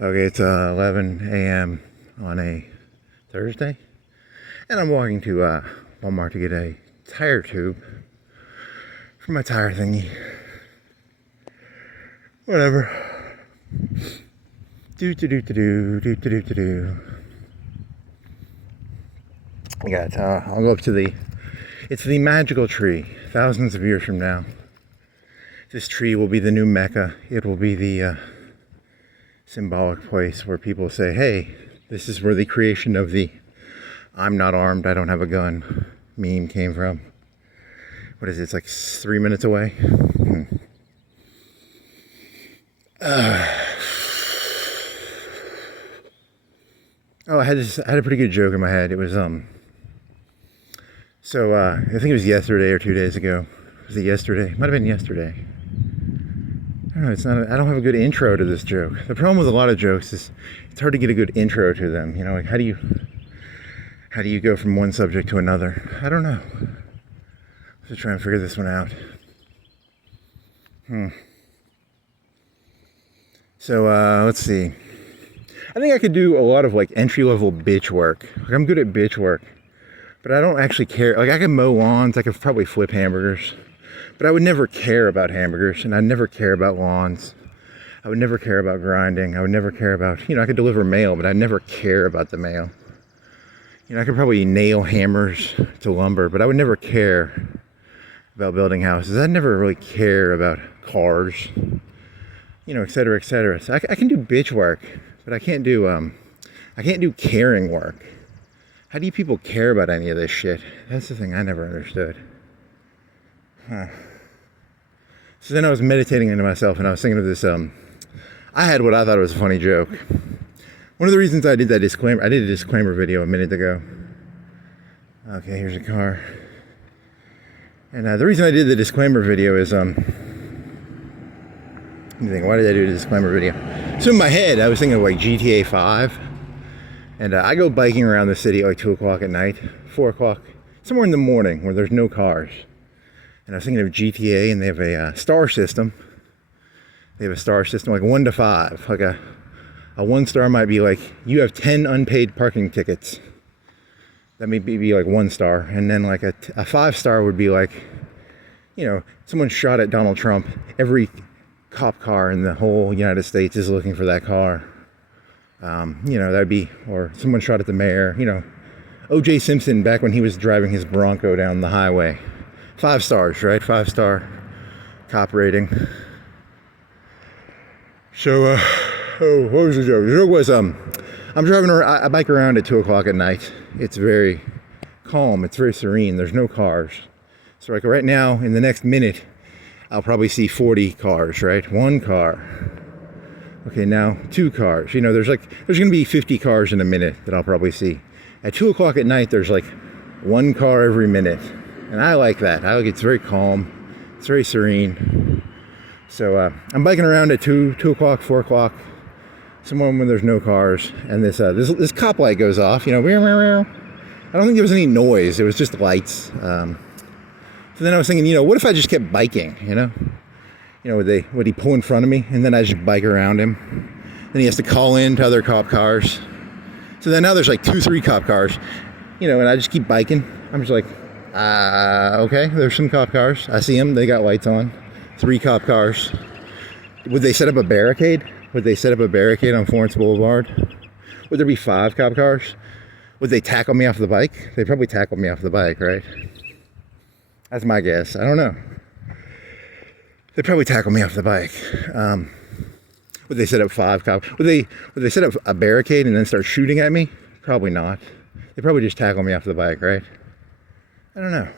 Okay, it's 11 a.m. on a Thursday, and I'm walking to Walmart to get a tire tube for my tire thingy. Whatever. I got. I'll go up to the. It's the magical tree. Thousands of years from now, this tree will be the new Mecca. It will be the symbolic place where people say, hey, this is where the creation of the I'm not armed, I don't have a gun meme came from. What is it? It's like 3 minutes away. Oh, I had a pretty good joke in my head. It was I think it was yesterday or 2 days ago. Was it yesterday? Might have been yesterday. I don't know, it's not. I don't have a good intro to this joke. The problem with a lot of jokes is it's hard to get a good intro to them. You know, like how do you go from one subject to another? I don't know. Just trying to figure this one out. So let's see. I think I could do a lot of like entry-level bitch work. Like I'm good at bitch work, but I don't actually care. Like I can mow lawns. I could probably flip hamburgers. But I would never care about hamburgers, and I'd never care about lawns. I would never care about grinding. I would never care about, I could deliver mail, but I'd never care about the mail. I could probably nail hammers to lumber, but I would never care about building houses. I'd never really care about cars, et cetera, et cetera. So I can do bitch work, but I can't do caring work. How do you people care about any of this shit? That's the thing I never understood. So then I was meditating into myself, and I was thinking of this. I had what I thought was a funny joke. One of the reasons I did that disclaimer, I did a disclaimer video a minute ago. Okay, here's a car. And the reason I did the disclaimer video is, let me think, why did I do the disclaimer video? So in my head, I was thinking of like GTA 5. And I go biking around the city at like 2 o'clock at night, 4 o'clock, somewhere in the morning where there's no cars. And I was thinking of GTA, and they have a star system. They have a star system like 1 to 5. Like a 1 star might be like, you have 10 unpaid parking tickets. That may be like 1 star. And then like a 5 star would be like, someone shot at Donald Trump. Every cop car in the whole United States is looking for that car. That'd be, or someone shot at the mayor. O.J. Simpson back when he was driving his Bronco down the highway. 5 stars, right? 5-star cop rating. So, what was the joke? The joke was, I'm driving around, I bike around at 2 o'clock at night. It's very calm, it's very serene, there's no cars. So like right now, in the next minute, I'll probably see 40 cars, right? 1 car. Okay, now 2 cars. There's gonna be 50 cars in a minute that I'll probably see. At 2 o'clock at night, there's like 1 car every minute. And I like that. It's very calm. It's very serene. So I'm biking around at 2 o'clock, 4 o'clock, somewhere when there's no cars. And this cop light goes off. I don't think there was any noise. It was just lights. So then I was thinking, what if I just kept biking? Would he pull in front of me, and then I just bike around him? Then he has to call in to other cop cars. So then now there's like 2, 3 cop cars. And I just keep biking. I'm just like, okay, there's some cop cars. I see them. They got lights on. 3 cop cars. Would they set up a barricade? Would they set up a barricade on Florence Boulevard? Would there be 5 cop cars? Would they tackle me off the bike? They'd probably tackle me off the bike, right? That's my guess. I don't know. They'd probably tackle me off the bike. Would they set up 5 cops? Would they set up a barricade and then start shooting at me? Probably not. They'd probably just tackle me off the bike, right? I don't know.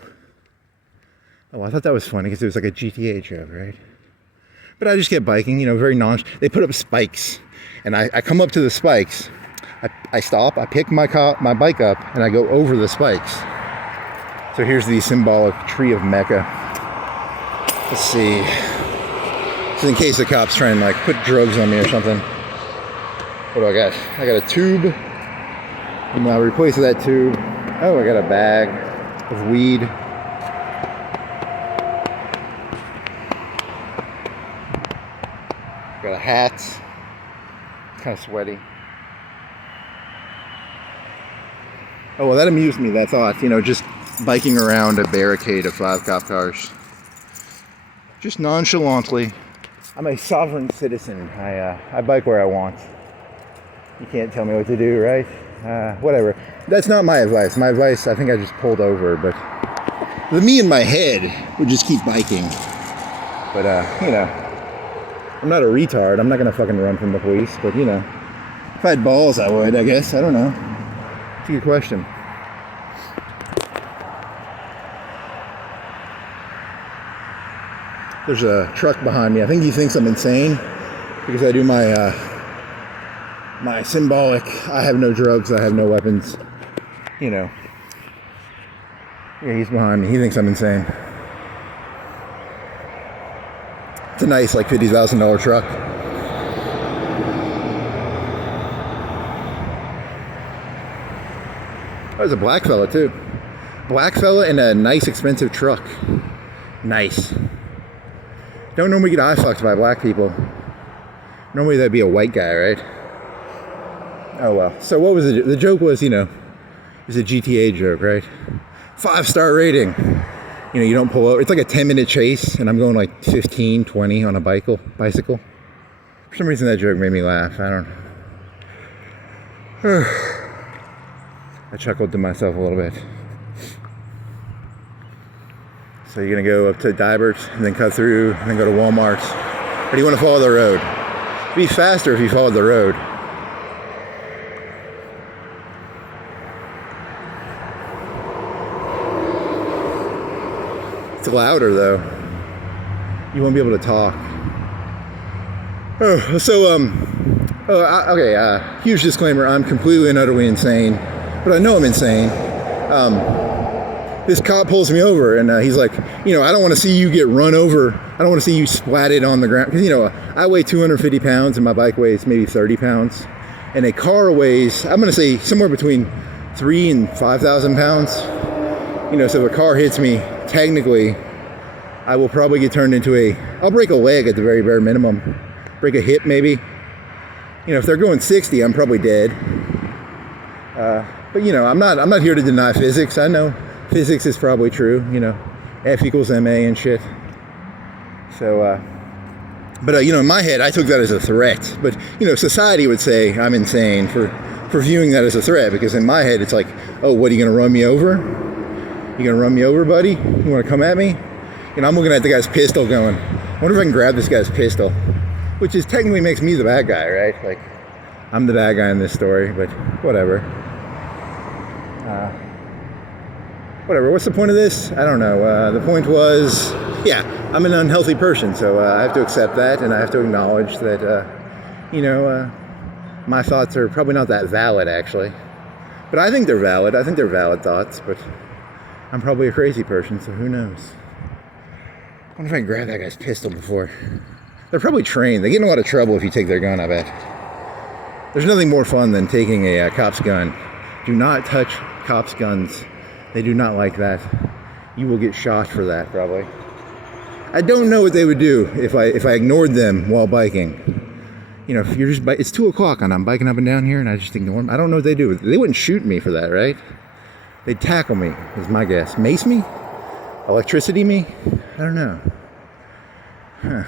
Oh, I thought that was funny because it was like a GTA joke, right? But I just kept biking, very nonchalant. They put up spikes, and I come up to the spikes. I stop, I pick my bike up, and I go over the spikes. So here's the symbolic tree of Mecca. Let's see. Just in case the cops try and put drugs on me or something. What do I got? I got a tube. And I'll replace that tube. Oh, I got a bag of weed. Got a hat. Kind of sweaty. Oh, well, that amused me, that thought, you know, just biking around a barricade of 5 cop cars. Just nonchalantly. I'm a sovereign citizen. I bike where I want. You can't tell me what to do, right? Whatever. That's not my advice. My advice, I think I just pulled over, but the me in my head would just keep biking. But, you know, I'm not a retard. I'm not going to fucking run from the police, but, you know, if I had balls, I would, I guess. I don't know. It's a good question. There's a truck behind me. I think he thinks I'm insane because I do my my symbolic, I have no drugs, I have no weapons, you know. Yeah, he's behind me. He thinks I'm insane. It's a nice, like, $50,000 truck. Oh, there's a black fella, too. Black fella in a nice, expensive truck. Nice. Don't normally get eye fucked by black people. Normally that'd be a white guy, right? Oh well. So what was the joke? Was, you know, it's a GTA joke, right? 5-star rating. You know, you don't pull over. It's like a 10-minute chase, and I'm going like 15, 20 on a bicycle. For some reason, that joke made me laugh. I don't know. I chuckled to myself a little bit. So you're gonna go up to Dibert and then cut through and then go to Walmart. Or do you want to follow the road? It'd be faster if you followed the road. It's louder though. You won't be able to talk. Oh, so okay. Huge disclaimer: I'm completely and utterly insane, but I know I'm insane. This cop pulls me over and he's like, you know, I don't want to see you get run over. I don't want to see you splatted on the ground. Because, you know, I weigh 250 pounds and my bike weighs maybe 30 pounds. And a car weighs, I'm going to say, somewhere between 3,000 and 5,000 pounds. You know, so if a car hits me, technically, I will probably get turned into I'll break a leg at the very bare minimum. Break a hip maybe. You know, if they're going 60, I'm probably dead. But, you know, I'm not here to deny physics. I know physics is probably true, you know, F equals ma and shit. So, but you know, in my head, I took that as a threat. But, you know, society would say I'm insane for viewing that as a threat, because in my head, it's like, oh, what, are you going to run me over? You going to run me over, buddy? You want to come at me? You know, I'm looking at the guy's pistol going, I wonder if I can grab this guy's pistol, which is technically makes me the bad guy, right? Like, I'm the bad guy in this story, but whatever. Whatever, what's the point of this? I don't know. The point was, yeah, I'm an unhealthy person, so I have to accept that, and I have to acknowledge that, you know, my thoughts are probably not that valid, actually. But I think they're valid. I think they're valid thoughts, but I'm probably a crazy person, so who knows? I wonder if I can grab that guy's pistol before. They're probably trained. They get in a lot of trouble if you take their gun, I bet. There's nothing more fun than taking a cop's gun. Do not touch cops' guns. They do not like that. You will get shot for that, probably. I don't know what they would do if I ignored them while biking. You know, if you're just it's 2 o'clock and I'm biking up and down here and I just ignore them. I don't know what they do. They wouldn't shoot me for that, right? They'd tackle me, is my guess. Mace me? Electricity me? I don't know. Huh.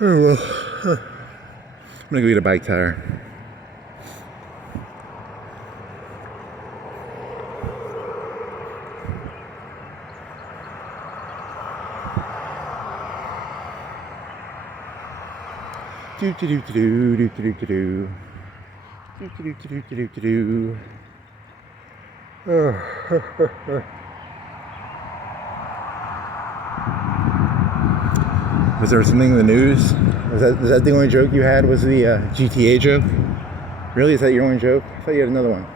Oh well. Huh. I'm gonna go get a bike tire. Was there something in the news? Was that the only joke you had? Was the GTA joke? Really? Is that your only joke? I thought you had another one.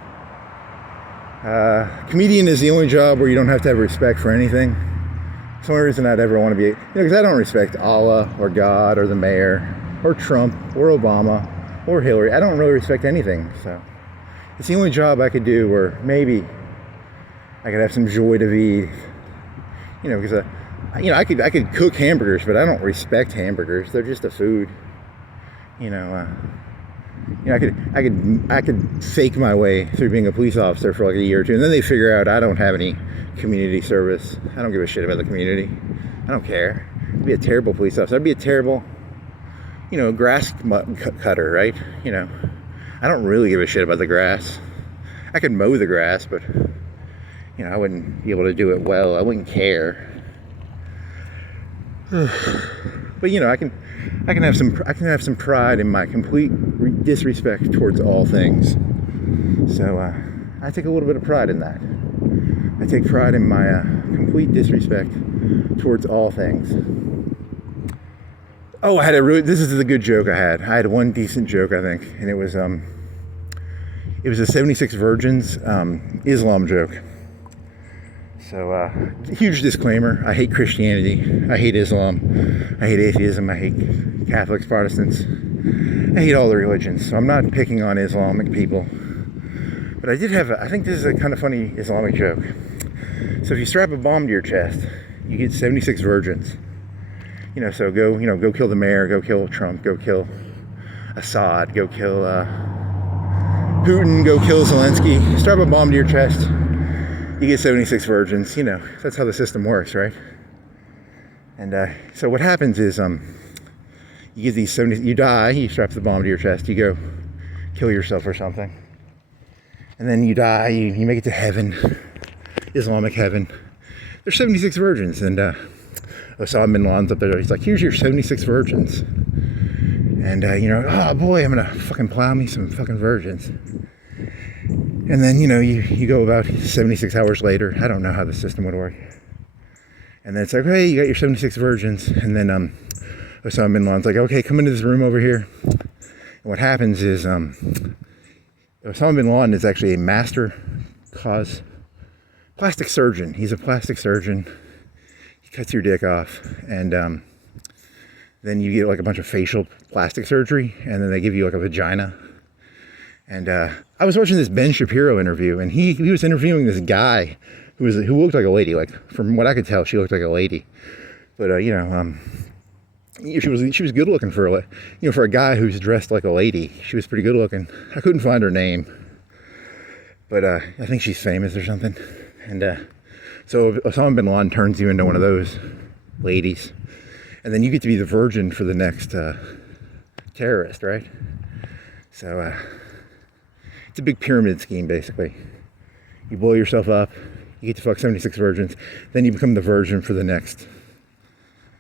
Comedian is the only job where you don't have to have respect for anything. It's the only reason I'd ever want to be, you know, because I don't respect Allah or God or the mayor or Trump or Obama or Hillary. I don't really respect anything. So it's the only job I could do where maybe I could have some joy to vivre. You know, because you know, I could cook hamburgers, but I don't respect hamburgers. They're just a food. You know, I could fake my way through being a police officer for like a year or two, and then they figure out I don't have any community service. I don't give a shit about the community. I don't care. I'd be a terrible police officer. I'd be a terrible, grass cutter, right? I don't really give a shit about the grass. I could mow the grass, but I wouldn't be able to do it well. I wouldn't care. But I can have some pride in my complete disrespect towards all things. So I take a little bit of pride in that. I take pride in my complete disrespect towards all things. Oh, this is the good joke I had. I had one decent joke, I think, and it was a 76 Virgins Islam joke. So, huge disclaimer, I hate Christianity, I hate Islam, I hate atheism, I hate Catholics, Protestants, I hate all the religions, so I'm not picking on Islamic people. But I think this is a kind of funny Islamic joke. So if you strap a bomb to your chest, you get 76 virgins. So go kill the mayor, go kill Trump, go kill Assad, go kill Putin, go kill Zelensky. Strap a bomb to your chest, you get 76 virgins. That's how the system works, right? And so what happens is you get these 70, you die, you strap the bomb to your chest, you go kill yourself or something, and then you die, you make it to heaven, Islamic heaven. There's 76 virgins, and Osama bin Laden's up there. He's like, here's your 76 virgins. And, oh boy, I'm going to fucking plow me some fucking virgins. And then, you go about 76 hours later. I don't know how the system would work. And then it's like, hey, you got your 76 virgins. And then Osama bin Laden's like, okay, come into this room over here. And what happens is Osama bin Laden is actually a master cause plastic surgeon. He's a plastic surgeon. He cuts your dick off, and then you get like a bunch of facial plastic surgery, and then they give you like a vagina. And I was watching this Ben Shapiro interview, and he was interviewing this guy who looked like a lady. Like, from what I could tell, she looked like a lady. But she was good looking for a guy who's dressed like a lady. She was pretty good looking. I couldn't find her name, but I think she's famous or something. And so Osama bin Laden turns you into one of those ladies, and then you get to be the virgin for the next terrorist, right? So it's a big pyramid scheme, basically. You blow yourself up, you get to fuck 76 virgins, then you become the virgin for the next,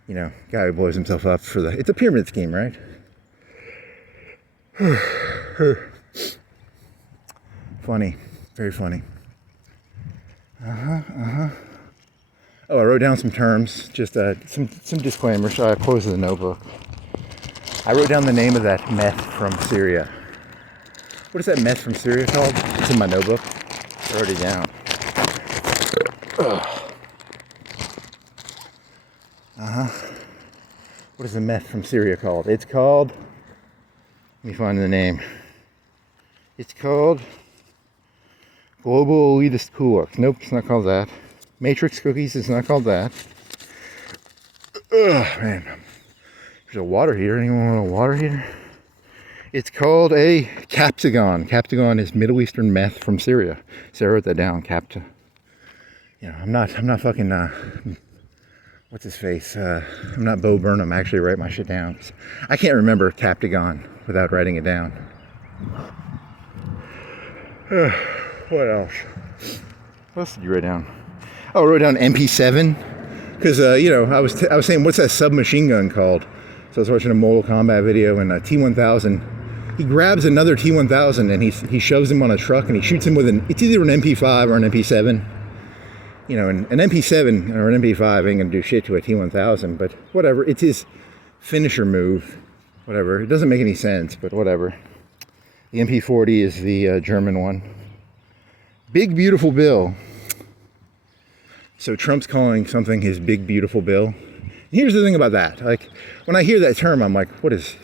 guy who blows himself up it's a pyramid scheme, right? Funny, very funny. Oh, I wrote down some terms, just some disclaimers. So I closed the notebook. I wrote down the name of that meth from Syria. What is that meth from Syria called? It's in my notebook. I wrote it down. What is the meth from Syria called? It's called, let me find the name. It's called Global Elitist Kulaks. Nope, it's not called that. Matrix Cookies, it's not called that. Ugh, man. There's a water heater. Anyone want a water heater? It's called a Captagon. Captagon is Middle Eastern meth from Syria. So I wrote that down. I'm not fucking, what's his face? I'm not Bo Burnham. I actually write my shit down. I can't remember Captagon without writing it down. What else? What else did you write down? Oh, I wrote down MP7 because I was saying, what's that submachine gun called? So I was watching a Mortal Kombat video, and a T1000. He grabs another T1000 and he shoves him on a truck, and he shoots him with it's either an MP5 or an MP7. An MP7 or an MP5 ain't gonna do shit to a T1000, but whatever. It's his finisher move. Whatever. It doesn't make any sense, but whatever. The MP40 is the German one. Big Beautiful Bill. So Trump's calling something his Big Beautiful Bill. And here's the thing about that. Like, when I hear that term, I'm like, what is,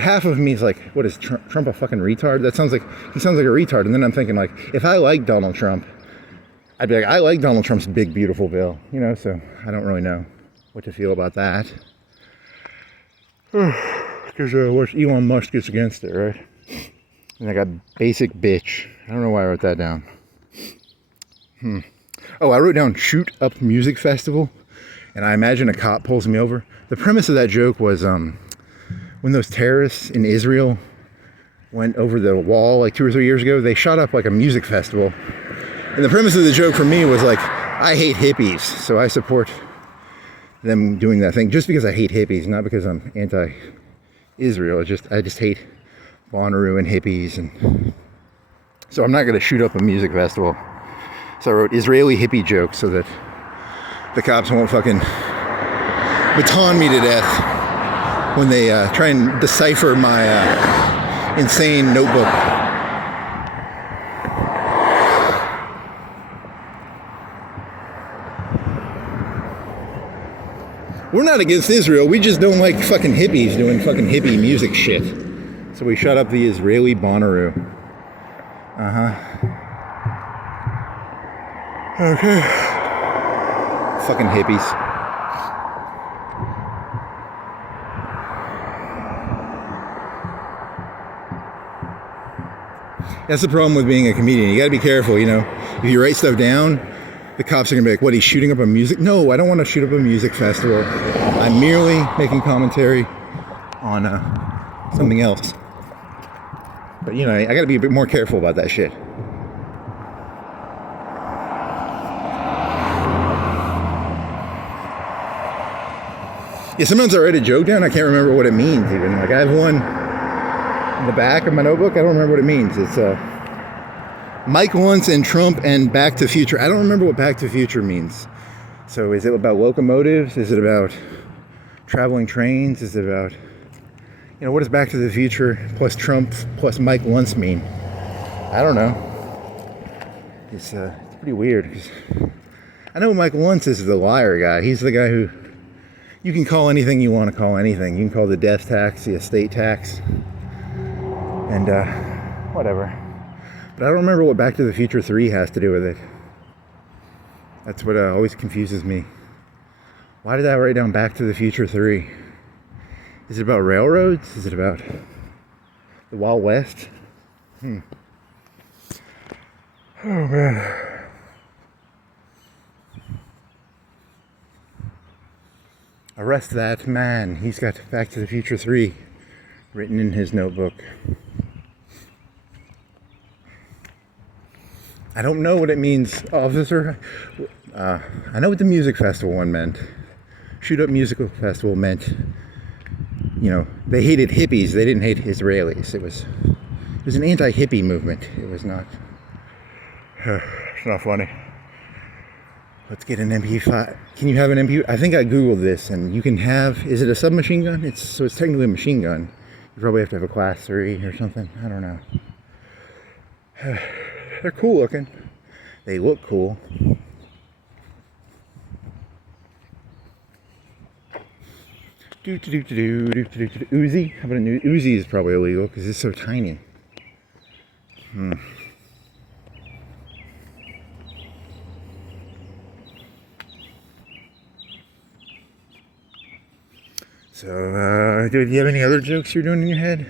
half of me is like, what is Trump a fucking retard? He sounds like a retard. And then I'm thinking, like, if I like Donald Trump, I'd be like, I like Donald Trump's Big Beautiful Bill. So I don't really know what to feel about that. Because what Elon Musk gets against it, right? And I got basic bitch. I don't know why I wrote that down. Oh, I wrote down shoot up music festival, and I imagine a cop pulls me over. The premise of that joke was when those terrorists in Israel went over the wall like 2 or 3 years ago, they shot up like a music festival. And the premise of the joke for me was like, I hate hippies, so I support them doing that thing just because I hate hippies, not because I'm anti-Israel. I just hate Bonnaroo and hippies, and so I'm not going to shoot up a music festival. So I wrote Israeli hippie jokes so that the cops won't fucking baton me to death when they try and decipher my insane notebook. We're not against Israel, we just don't like fucking hippies doing fucking hippie music shit. So we shut up the Israeli Bonnaroo. Okay. Fucking hippies. That's the problem with being a comedian. You gotta be careful, you know. If you write stuff down, the cops are gonna be like, what, he's shooting up a music? No, I don't want to shoot up a music festival. I'm merely making commentary on something else. But, you know, I gotta be a bit more careful about that shit. Yeah, sometimes I write a joke down, I can't remember what it means even. Like, I have one in the back of my notebook, I don't remember what it means. It's Mike Once and Trump and Back to Future. I don't remember what Back to Future means. So is it about locomotives? Is it about traveling trains? Is it about, you know, what does Back to the Future plus Trump plus Mike Once mean? I don't know. It's pretty weird. 'Cause I know Mike Once is the liar guy. He's the guy who you can call anything you want to call anything. You can call the death tax, the estate tax, and whatever. But I don't remember what Back to the Future 3 has to do with it. That's what always confuses me. Why did I write down Back to the Future 3? Is it about railroads? Is it about the Wild West? Oh, man. Arrest that man. He's got Back to the Future 3 written in his notebook. I don't know what it means, officer. I know what the music festival one meant. Shoot up musical festival meant, you know, they hated hippies. They didn't hate Israelis. It was an anti-hippie movement. It was not. It's not funny. Let's get an MP5. Can you have an MP? I think I googled this, and you can have. Is it a submachine gun? It's technically a machine gun. You probably have to have a class 3 or something. I don't know. They're cool looking. They look cool. Uzi? How about a new Uzi is probably illegal because it's so tiny. So, do you have any other jokes you're doing in your head?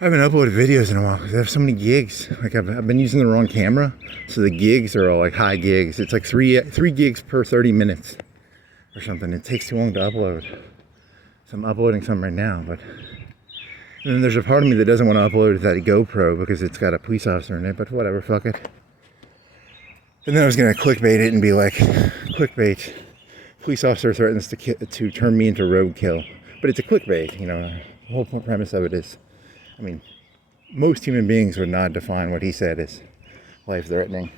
I haven't uploaded videos in a while because I have so many gigs. Like I've been using the wrong camera, so the gigs are all like high gigs. It's like three gigs per 30 minutes or something. It takes too long to upload. So I'm uploading some right now, but and then there's a part of me that doesn't want to upload that GoPro because it's got a police officer in it. But whatever, fuck it. And then I was gonna clickbait it and be like, clickbait. Police officer threatens to turn me into roadkill. But it's a clickbait, you know. The whole premise of it is, I mean, most human beings would not define what he said as life-threatening.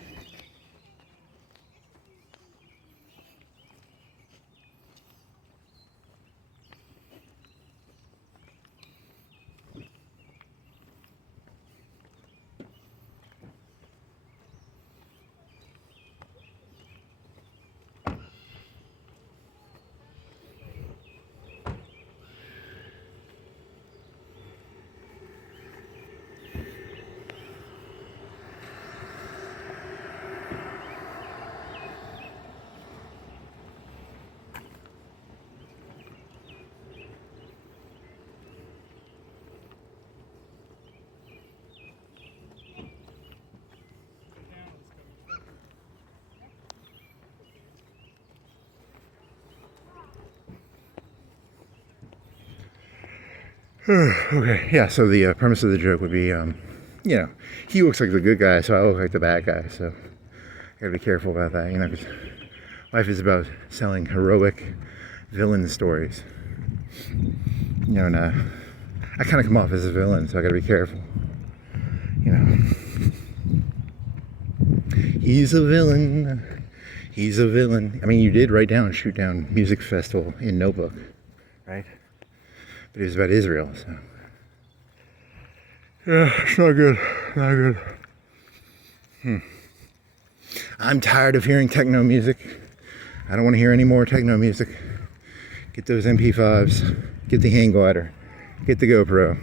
Okay, yeah, so the premise of the joke would be, he looks like the good guy, so I look like the bad guy, so I gotta be careful about that, because life is about selling heroic villain stories. And I kind of come off as a villain, so I gotta be careful. He's a villain. He's a villain. I mean, you did write down Shoot Down Music Festival in Notebook, right? But it was about Israel, so. Yeah, it's not good. Not good. I'm tired of hearing techno music. I don't want to hear any more techno music. Get those MP5s. Get the hang glider. Get the GoPro.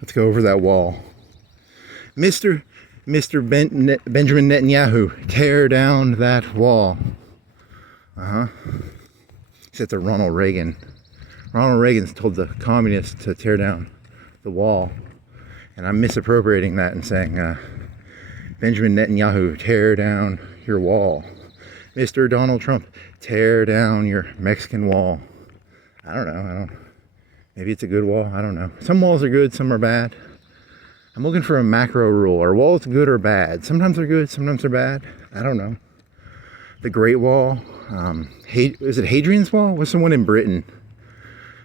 Let's go over that wall. Mr. Benjamin Netanyahu, tear down that wall. Except to Ronald Reagan. Ronald Reagan's told the communists to tear down the wall. And I'm misappropriating that and saying, Benjamin Netanyahu, tear down your wall. Mr. Donald Trump, tear down your Mexican wall. I don't know. Maybe it's a good wall. I don't know. Some walls are good, some are bad. I'm looking for a macro rule. Are walls good or bad? Sometimes they're good, sometimes they're bad. I don't know. The Great Wall. Is it Hadrian's Wall? What's the one in Britain?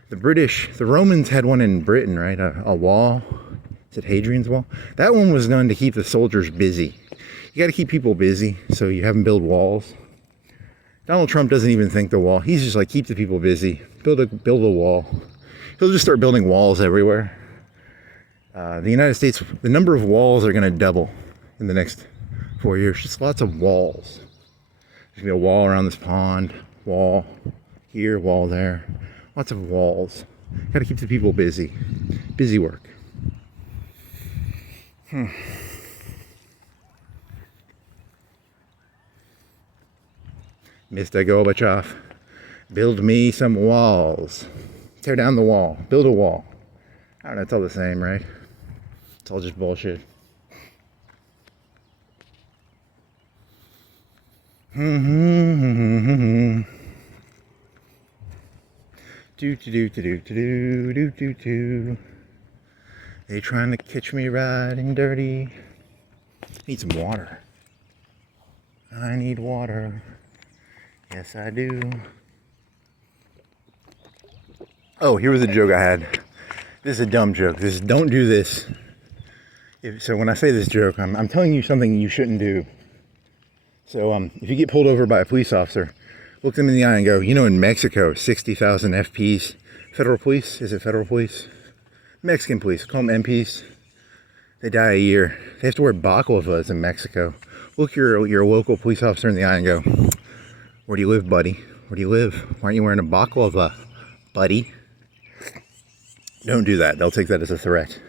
The Romans had one in Britain, right? A wall. Is it Hadrian's Wall? That one was done to keep the soldiers busy. You got to keep people busy, so you have them build walls. Donald Trump doesn't even think the wall. He's just like, keep the people busy. Build a wall. He'll just start building walls everywhere. The United States, the number of walls are going to double in the next 4 years. Just lots of walls. There's going to be a wall around this pond, wall here, wall there. Lots of walls. Got to keep the people busy. Busy work. Mr. Gorbachev, build me some walls. Tear down the wall. Build a wall. I don't know, it's all the same, right? It's all just bullshit. They trying to catch me riding dirty. Need some water. I need water. Yes, I do. Oh, here was a joke I had. This is a dumb joke. This is, don't do this. So when I say this joke, I'm telling you something you shouldn't do. So if you get pulled over by a police officer, look them in the eye and go, in Mexico, 60,000 FPs. Federal police? Is it federal police? Mexican police. Call them MPs. They die a year. They have to wear baklavas in Mexico. Look your local police officer in the eye and go, where do you live, buddy? Where do you live? Why aren't you wearing a baklava, buddy? Don't do that. They'll take that as a threat.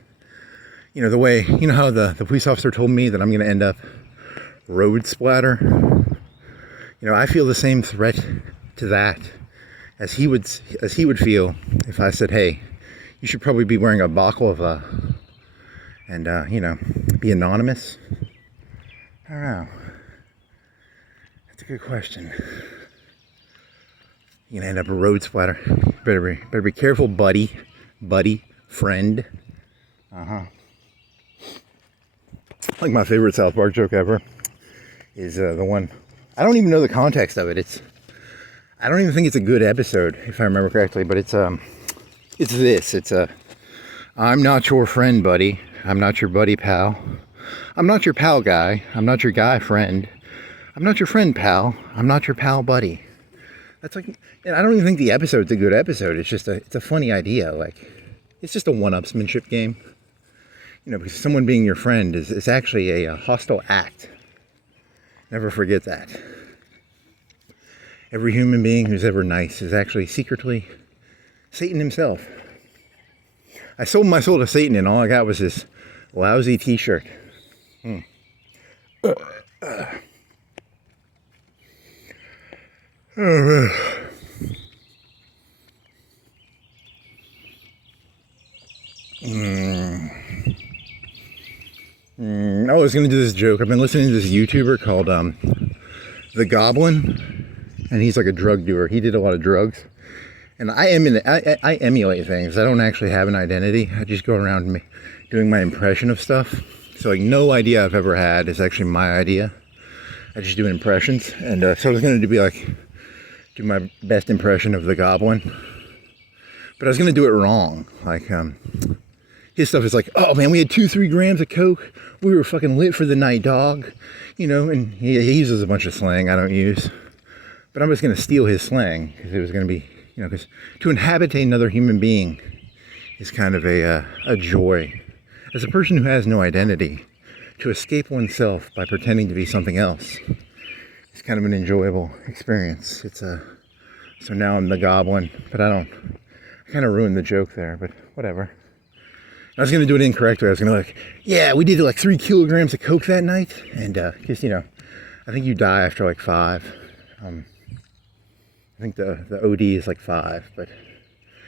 The way, how the police officer told me that I'm going to end up road splatter? I feel the same threat to that as he would feel if I said, hey, you should probably be wearing a baklava and, be anonymous. I don't know. That's a good question. You're going to end up a road splatter. Better be careful, buddy, friend. Like my favorite South Park joke ever is the one, I don't even know the context of it. I don't even think it's a good episode, if I remember correctly, but it's this. I'm not your friend, buddy. I'm not your buddy, pal. I'm not your pal guy. I'm not your guy friend. I'm not your friend, pal. I'm not your pal, buddy. That's like, and I don't even think the episode's a good episode. It's just it's a funny idea. Like, it's just a one-upsmanship game. Because someone being your friend is actually a hostile act. Never forget that. Every human being who's ever nice is actually secretly Satan himself. I sold my soul to Satan and all I got was this lousy t-shirt. I was going to do this joke. I've been listening to this YouTuber called The Goblin, and he's like a drug doer. He did a lot of drugs, And I emulate things. I don't actually have an identity. I just go around doing my impression of stuff. So like no idea I've ever had is actually my idea. I just do impressions. And so I was going to do my best impression of the goblin. But I was going to do it wrong. Like his stuff is like, oh man, we had 2-3 grams of coke. We were fucking lit for the night, dog. You know, and he uses a bunch of slang I don't use. But I'm just going to steal his slang because it was going to be, you know, because to inhabit another human being is kind of a joy. As a person who has no identity, to escape oneself by pretending to be something else is kind of an enjoyable experience. It's so now I'm the goblin, but I kind of ruined the joke there, but whatever. I was going to do it incorrectly. I was going to like, yeah, we did like 3 kilograms of coke that night. And just, you know, I think you die after like 5. I think the OD is like 5, but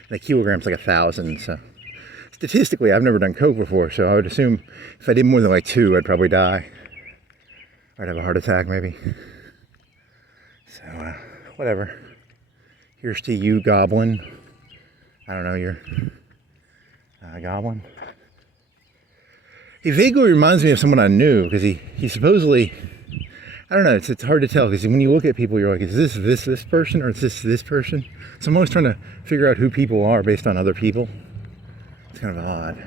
a kilogram's like 1,000. So statistically, I've never done coke before. So I would assume if I did more than like 2, I'd probably die. I'd have a heart attack maybe. So whatever. Here's to you, goblin. I don't know, you're a goblin. He vaguely reminds me of someone I knew because he supposedly, I don't know, it's hard to tell because when you look at people, you're like, is this person or is this person? So I'm always trying to figure out who people are based on other people. It's kind of odd.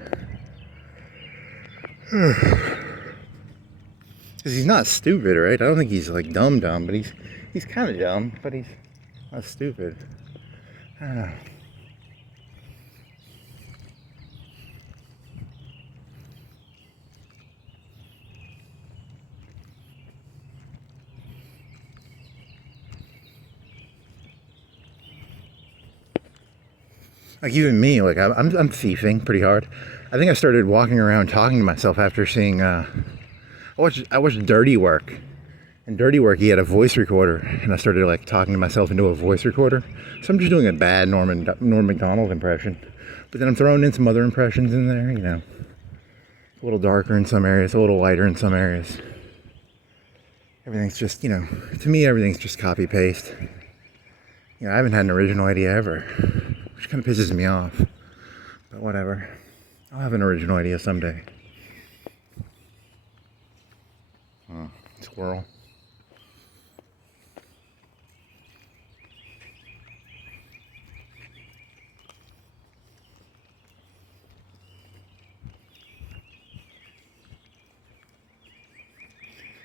Because he's not stupid, right? I don't think he's like dumb, but he's kind of dumb, but he's not stupid. I don't know. Like even me, like I'm thieving pretty hard. I think I started walking around talking to myself after seeing. I watched Dirty Work. In Dirty Work, he had a voice recorder, and I started like talking to myself into a voice recorder. So I'm just doing a bad Norm Macdonald impression, but then I'm throwing in some other impressions in there. You know, a little darker in some areas, a little lighter in some areas. Everything's just, you know, to me, everything's just copy paste. You know, I haven't had an original idea ever, which kind of pisses me off. But whatever. I'll have an original idea someday. Oh, squirrel.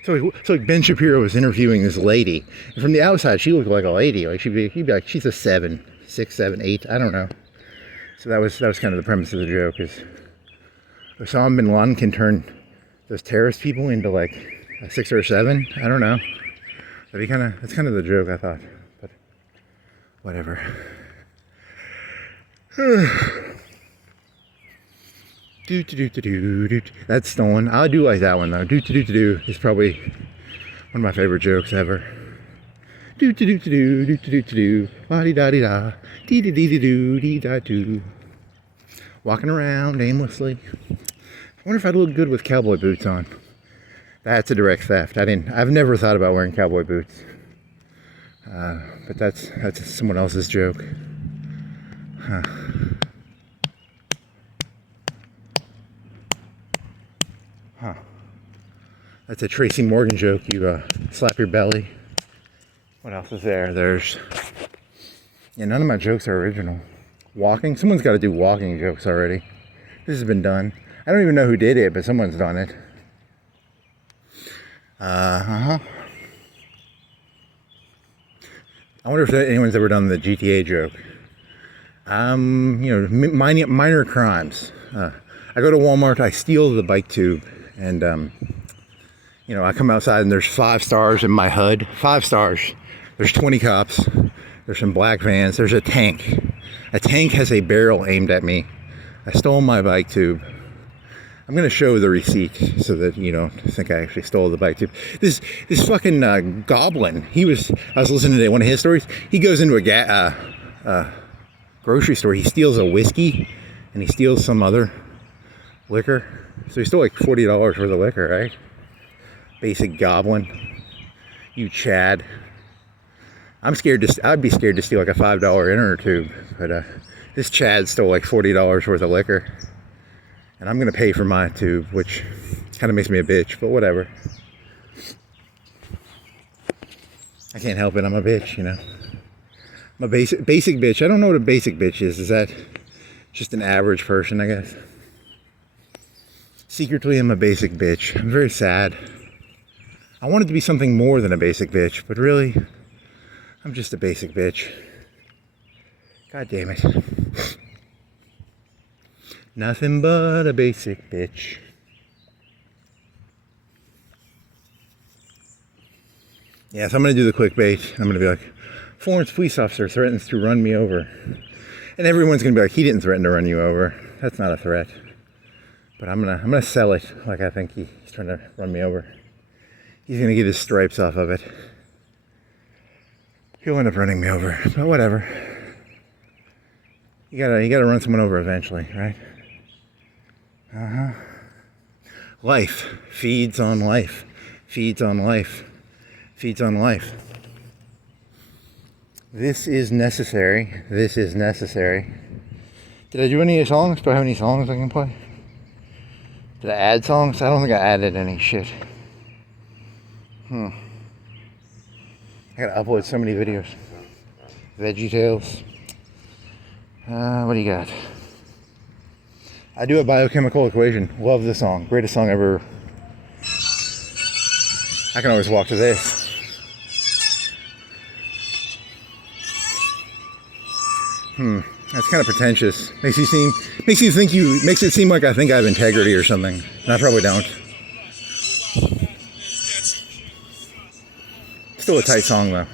So Ben Shapiro was interviewing this lady, and from the outside she looked like a lady. Like he'd be like, she's a 7, 6, 7, 8. I don't know. So that was kind of the premise of the joke. Is Osama bin Laden can turn those terrorist people into like a 6 or a 7. I don't know. That's kind of the joke, I thought. But whatever. That's stolen. I do like that one though. Is probably one of my favorite jokes ever. Walking around aimlessly. I wonder if I'd look good with cowboy boots on. That's a direct theft. I've never thought about wearing cowboy boots. But that's someone else's joke. Huh. That's a Tracy Morgan joke. You slap your belly. What else is there? None of my jokes are original. Walking. Someone's got to do walking jokes already. This has been done. I don't even know who did it, but someone's done it. I wonder if anyone's ever done the GTA joke. Minor crimes. I go to Walmart, I steal the bike tube, and I come outside and there's 5 stars in my HUD. 5 stars. There's 20 cops. There's some black vans. There's a tank. A tank has a barrel aimed at me. I stole my bike tube. I'm going to show the receipt so that you don't think I actually stole the bike tube. This fucking goblin, I was listening to one of his stories. He goes into a grocery store. He steals a whiskey and he steals some other liquor. So he stole like $40 worth of liquor, right? Basic goblin. You Chad. I'd be scared to steal like a $5 Intertube, but this Chad stole like $40 worth of liquor, and I'm gonna pay for my tube, which kind of makes me a bitch, but whatever. I can't help it. I'm a bitch, you know. I'm a basic bitch. I don't know what a basic bitch is. Is that just an average person, I guess? Secretly, I'm a basic bitch. I'm very sad. I wanted to be something more than a basic bitch, but really, I'm just a basic bitch. God damn it. Nothing but a basic bitch. Yeah, so I'm going to do the clickbait. I'm going to be like, Florence police officer threatens to run me over. And everyone's going to be like, he didn't threaten to run you over. That's not a threat. But I'm gonna sell it like I think he's trying to run me over. He's going to get his stripes off of it. He'll end up running me over, but whatever. You gotta run someone over eventually, right? Life feeds on life, feeds on life, feeds on life. This is necessary. This is necessary. Did I do any songs? Do I have any songs I can play? Did I add songs? I don't think I added any shit. I gotta upload so many videos. Veggie Tales. What do you got? I do a biochemical equation. Love the song. Greatest song ever. I can always walk to this. That's kind of pretentious. Makes it seem like I think I have integrity or something. And I probably don't. Still a tight song though.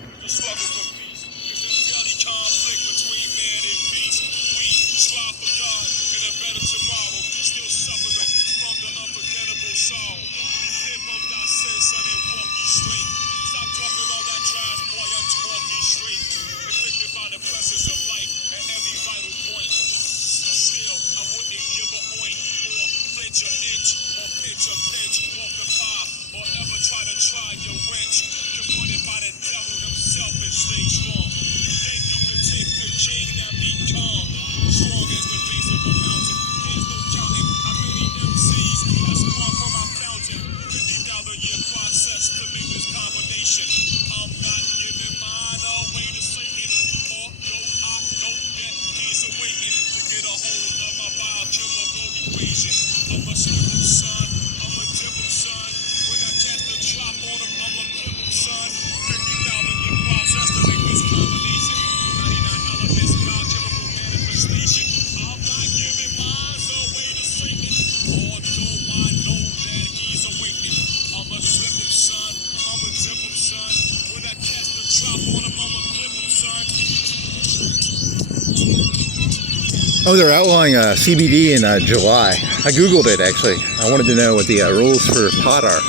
Oh, they're outlawing CBD in July. I Googled it, actually. I wanted to know what the rules for pot are.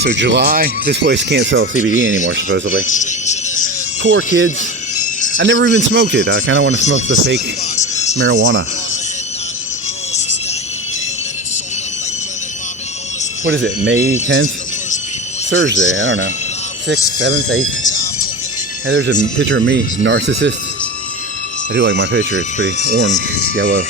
So July, this place can't sell CBD anymore, supposedly. Poor kids. I never even smoked it. I kind of want to smoke the fake marijuana. What is it, May 10th? Thursday, I don't know. 6th, 7th, 8th. Hey, there's a picture of me, narcissist. I do like my picture. It's pretty orange, yellow.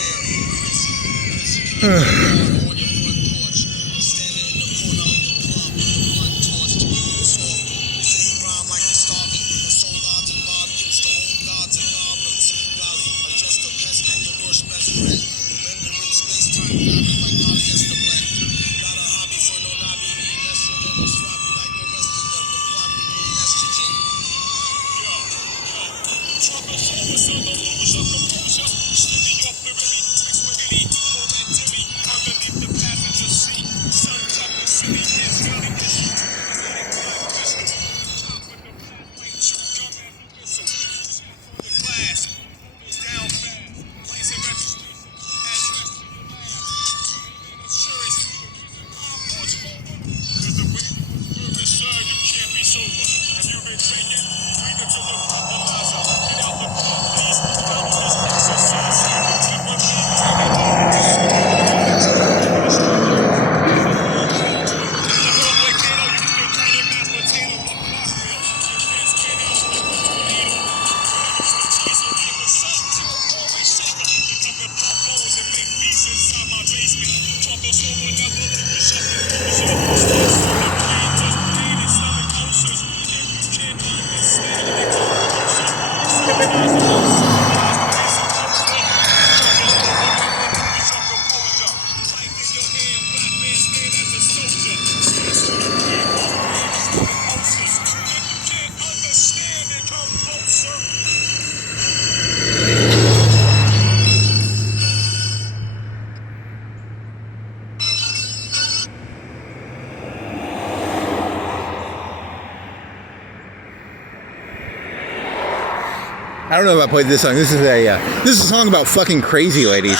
I don't know if I played this song. This is a song about fucking crazy ladies.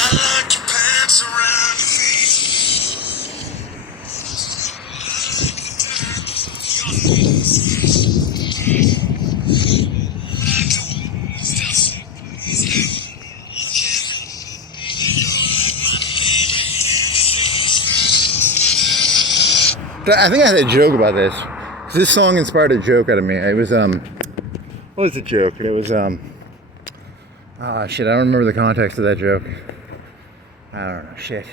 I think I had a joke about this. This song inspired a joke out of me. It was what was the joke? It was shit, I don't remember the context of that joke. I don't know, shit.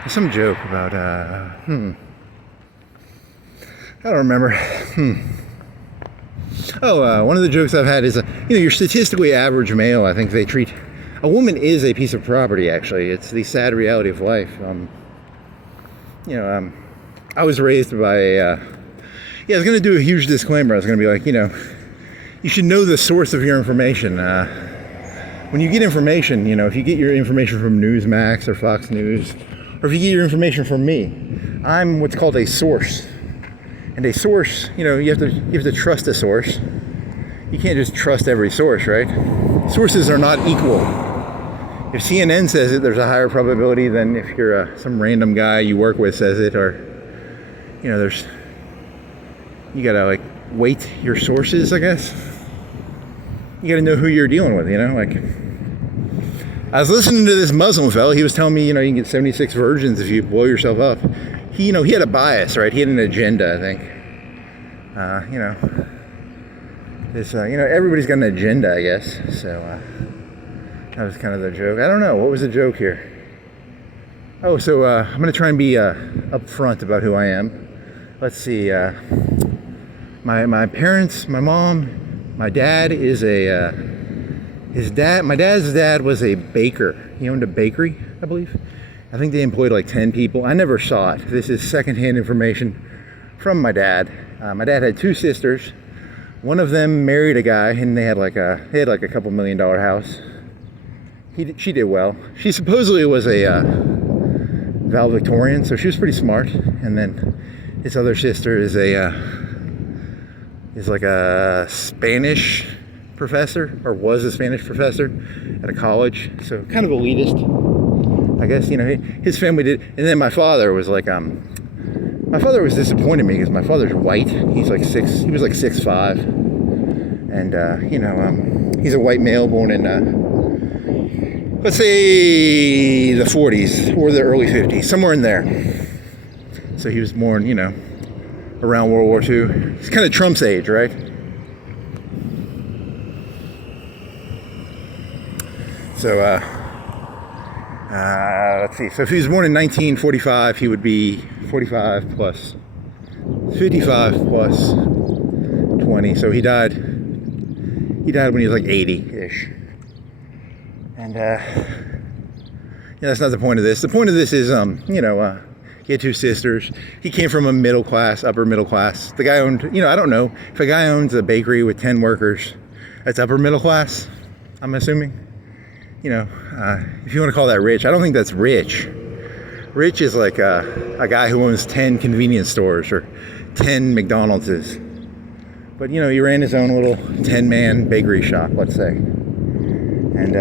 There's some joke about I don't remember. One of the jokes I've had is your statistically average male, I think they treat a woman is a piece of property, actually. It's the sad reality of life. I was raised by I was going to do a huge disclaimer. I was going to be like, you should know the source of your information. When you get information, if you get your information from Newsmax or Fox News, or if you get your information from me, I'm what's called a source. And a source, you have to trust a source. You can't just trust every source, right? Sources are not equal. If CNN says it, there's a higher probability than if you're some random guy you work with says it, or you gotta weight your sources, I guess. You gotta know who you're dealing with, I was listening to this Muslim fellow. He was telling me, you can get 76 virgins if you blow yourself up. He had a bias, right? He had an agenda, I think. Everybody's got an agenda, I guess. So that was kind of the joke. I don't know. What was the joke here? Oh, so I'm going to try and be upfront about who I am. Let's see. My parents, my mom, my dad is my dad's dad was a baker. He owned a bakery, I believe. I think they employed 10 people. I never saw it. This is secondhand information from my dad. My dad had 2 sisters. One of them married a guy, and they had a couple $1 million house. She did well. She supposedly was a valedictorian, so she was pretty smart. And then his other sister is a Spanish professor, or was a Spanish professor at a college. So kind of elitist, I guess. His family did. And then my father was my father was disappointed in me because my father's white. He's he was 6'5", and he's a white male born in let's say the 40s or the early 50s, somewhere in there. So he was born, around World War II. It's kind of Trump's age, right? So let's see. So if he was born in 1945, he would be 45 plus 55 plus 20. So he died when he was 80-ish. And that's not the point of this. The point of this is, he had 2 sisters. He came from a upper middle class. The guy owned, I don't know, if a guy owns a bakery with 10 workers, that's upper middle class, I'm assuming. If you want to call that rich, I don't think that's rich. Rich is like a guy who owns 10 convenience stores or 10 McDonald's. But, he ran his own little 10-man bakery shop, let's say. And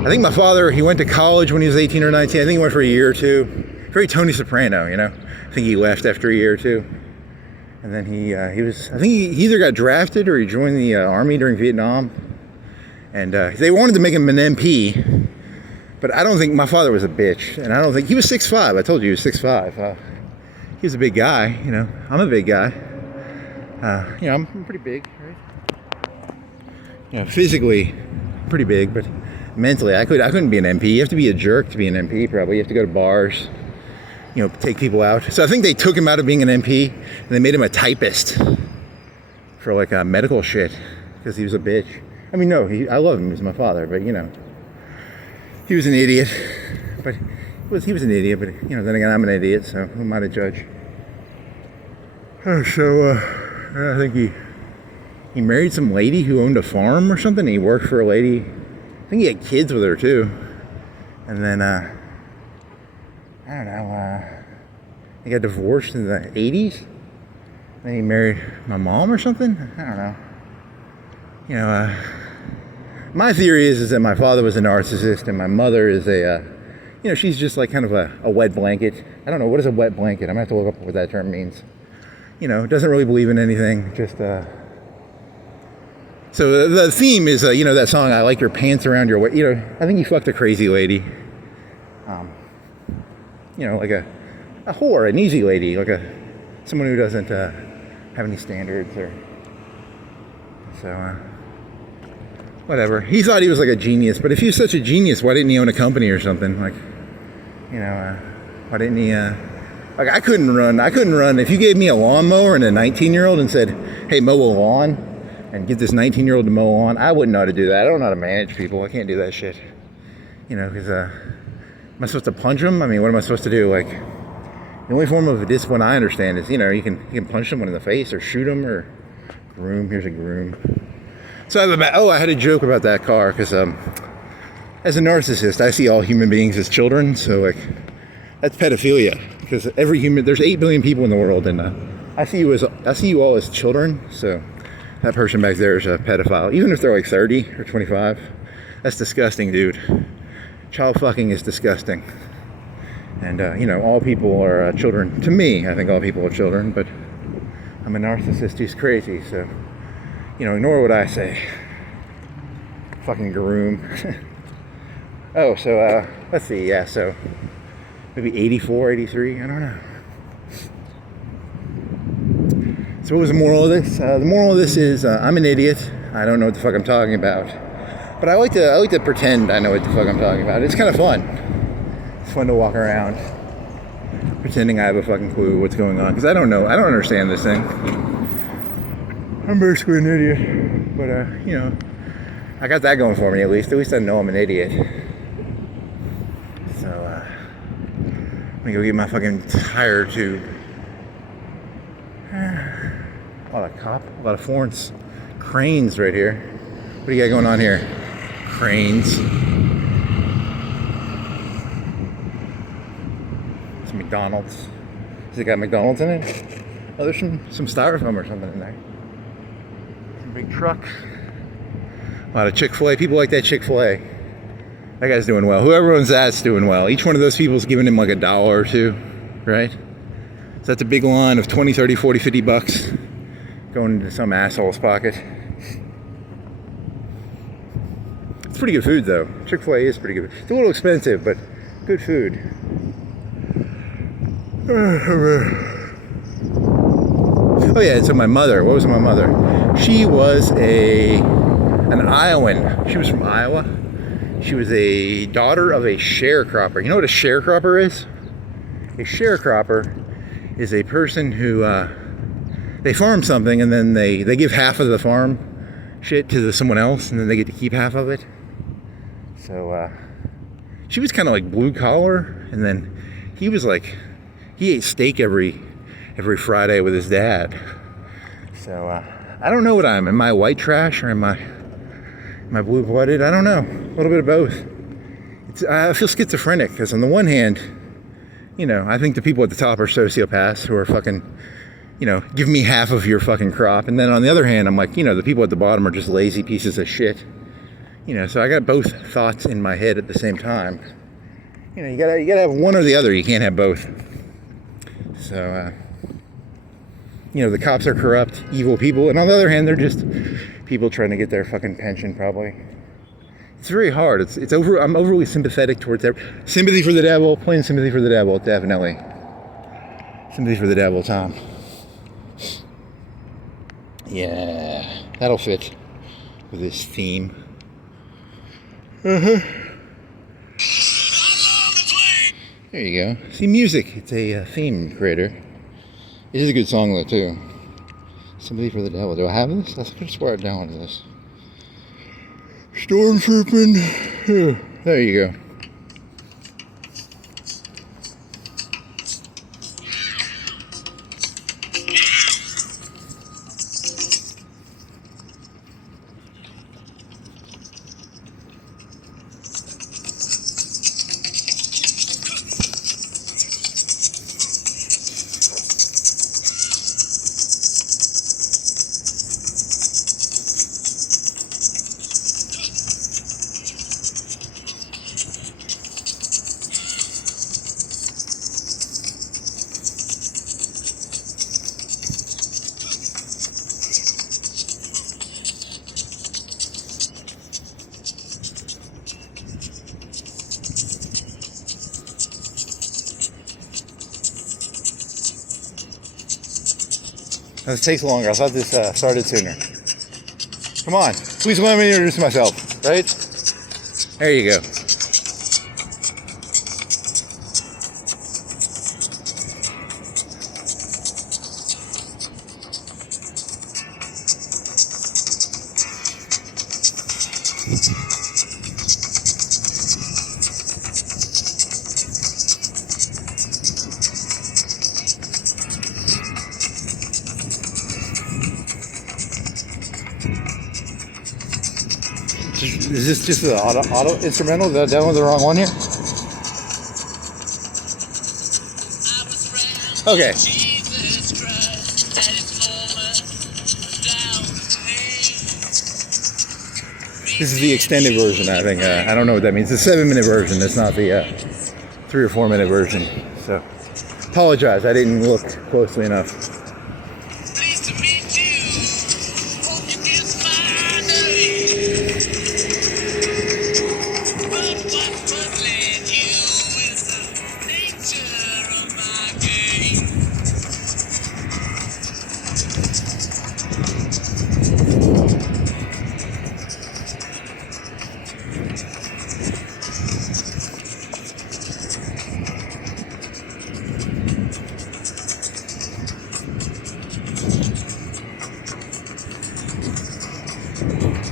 I think my father, he went to college when he was 18 or 19. I think he went for a year or 2. Very Tony Soprano, I think he left after a year or 2. And then he either got drafted or he joined the army during Vietnam. And they wanted to make him an MP, but I don't think my father was a bitch. And I don't think he was 6'5". I told you he was 6'5". He was a big guy, I'm a big guy. I'm pretty big, right? Physically pretty big, but mentally I couldn't be an MP. You have to be a jerk to be an MP, probably. You have to go to bars, take people out. So I think they took him out of being an MP and they made him a typist for medical shit because he was a bitch. I mean, no, I love him. He's my father, but he was an idiot. But he was an idiot. But then again, I'm an idiot, so who am I to judge? So I think he married some lady who owned a farm or something. He worked for a lady. I think he had kids with her too. And then I don't know. He got divorced in the 80s. Then he married my mom or something. I don't know. You know, my theory is that my father was a narcissist and my mother is a, you know, she's just like kind of a wet blanket. I don't know, what is a wet blanket? I'm gonna have to look up what that term means. You know, doesn't really believe in anything, just, so the theme is, you know, that song, I like your pants around your waist. You know, I think you fucked a crazy lady. You know, like a whore, an easy lady, like someone who doesn't have any standards or so. Whatever. He thought he was like a genius, but if he was such a genius, why didn't he own a company or something? Like, you know, why didn't he? Like, I couldn't run. If you gave me a lawnmower and a 19-year-old and said, "Hey, mow a lawn," and get this 19-year-old to mow a lawn, I wouldn't know how to do that. I don't know how to manage people. I can't do that shit. You know, because am I supposed to punch them? I mean, what am I supposed to do? Like, the only form of discipline I understand is, you know, you can punch someone in the face or shoot them or groom. Here's a groom. So I had a joke about that car because as a narcissist, I see all human beings as children. So like, that's pedophilia because there's 8 billion people in the world, and I see you all as children. So that person back there is a pedophile, even if they're like 30 or 25. That's disgusting, dude. Child fucking is disgusting. And, you know, all people are children. To me, I think all people are children, but I'm a narcissist who's crazy, so, you know, ignore what I say. Fucking groom. Oh, so, let's see, yeah, so, maybe 84, 83, I don't know. So what was the moral of this? The moral of this is, I'm an idiot. I don't know what the fuck I'm talking about. But I like to pretend I know what the fuck I'm talking about. It's kind of fun. It's fun to walk around pretending I have a fucking clue what's going on, because I don't know. I don't understand this thing. I'm basically an idiot, but you know, I got that going for me at least. At least I know I'm an idiot. So let me go get my fucking tire tube. A lot of Florence cranes right here. What do you got going on here? Cranes. It's McDonald's. Has it got McDonald's in it? Oh, there's some styrofoam or something in there. Some big truck. A lot of Chick-fil-A. People like that Chick-fil-A. That guy's doing well. Whoever owns that's doing well. Each one of those people's giving him like $1 or $2, right? So that's a big line of 20, 30, 40, 50 bucks going into some asshole's pocket. It's pretty good food, though. Chick-fil-A is pretty good. It's a little expensive, but good food. Oh yeah, so my mother. What was my mother? She was an Iowan. She was from Iowa. She was a daughter of a sharecropper. You know what a sharecropper is? A sharecropper is a person who they farm something and then they give half of the farm shit to someone else, and then they get to keep half of it. So she was kind of like blue collar, and then he ate steak every Friday with his dad. So I don't know what I am. Am I white trash or am I blue blooded? I don't know. A little bit of both. I feel schizophrenic because on the one hand, you know, I think the people at the top are sociopaths who are fucking, you know, give me half of your fucking crop. And then on the other hand, I'm like, you know, the people at the bottom are just lazy pieces of shit. You know, so I got both thoughts in my head at the same time. You know, you gotta have one or the other. You can't have both. So, you know, the cops are corrupt, evil people. And on the other hand, they're just people trying to get their fucking pension, probably. It's very hard. I'm overly sympathetic towards sympathy for the devil, plain sympathy for the devil, definitely. Sympathy for the devil, Tom. Yeah, that'll fit with this theme. There you go. See, music. It's a theme creator. It is a good song, though, too. Sympathy for the devil. Do I have this? I could have swear it down to this. Stormtrooping. There you go. This takes longer. I thought this started sooner. Come on. Please let me introduce myself, right? There you go. Is this just the auto instrumental? That was the wrong one here? Okay. This is the extended version, I think. I don't know what that means. It's a 7-minute version. It's not the 3 or 4 minute version. So, apologize. I didn't look closely enough.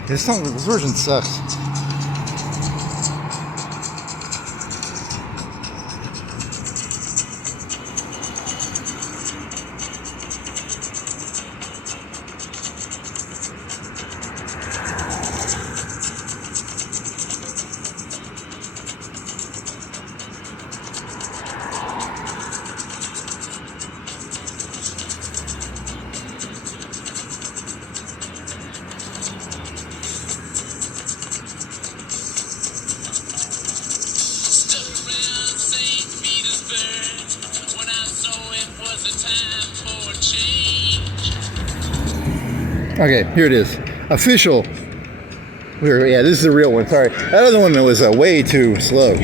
This version sucks. Okay, here it is. Official. Yeah, this is the real one. Sorry. That other one was way too slow.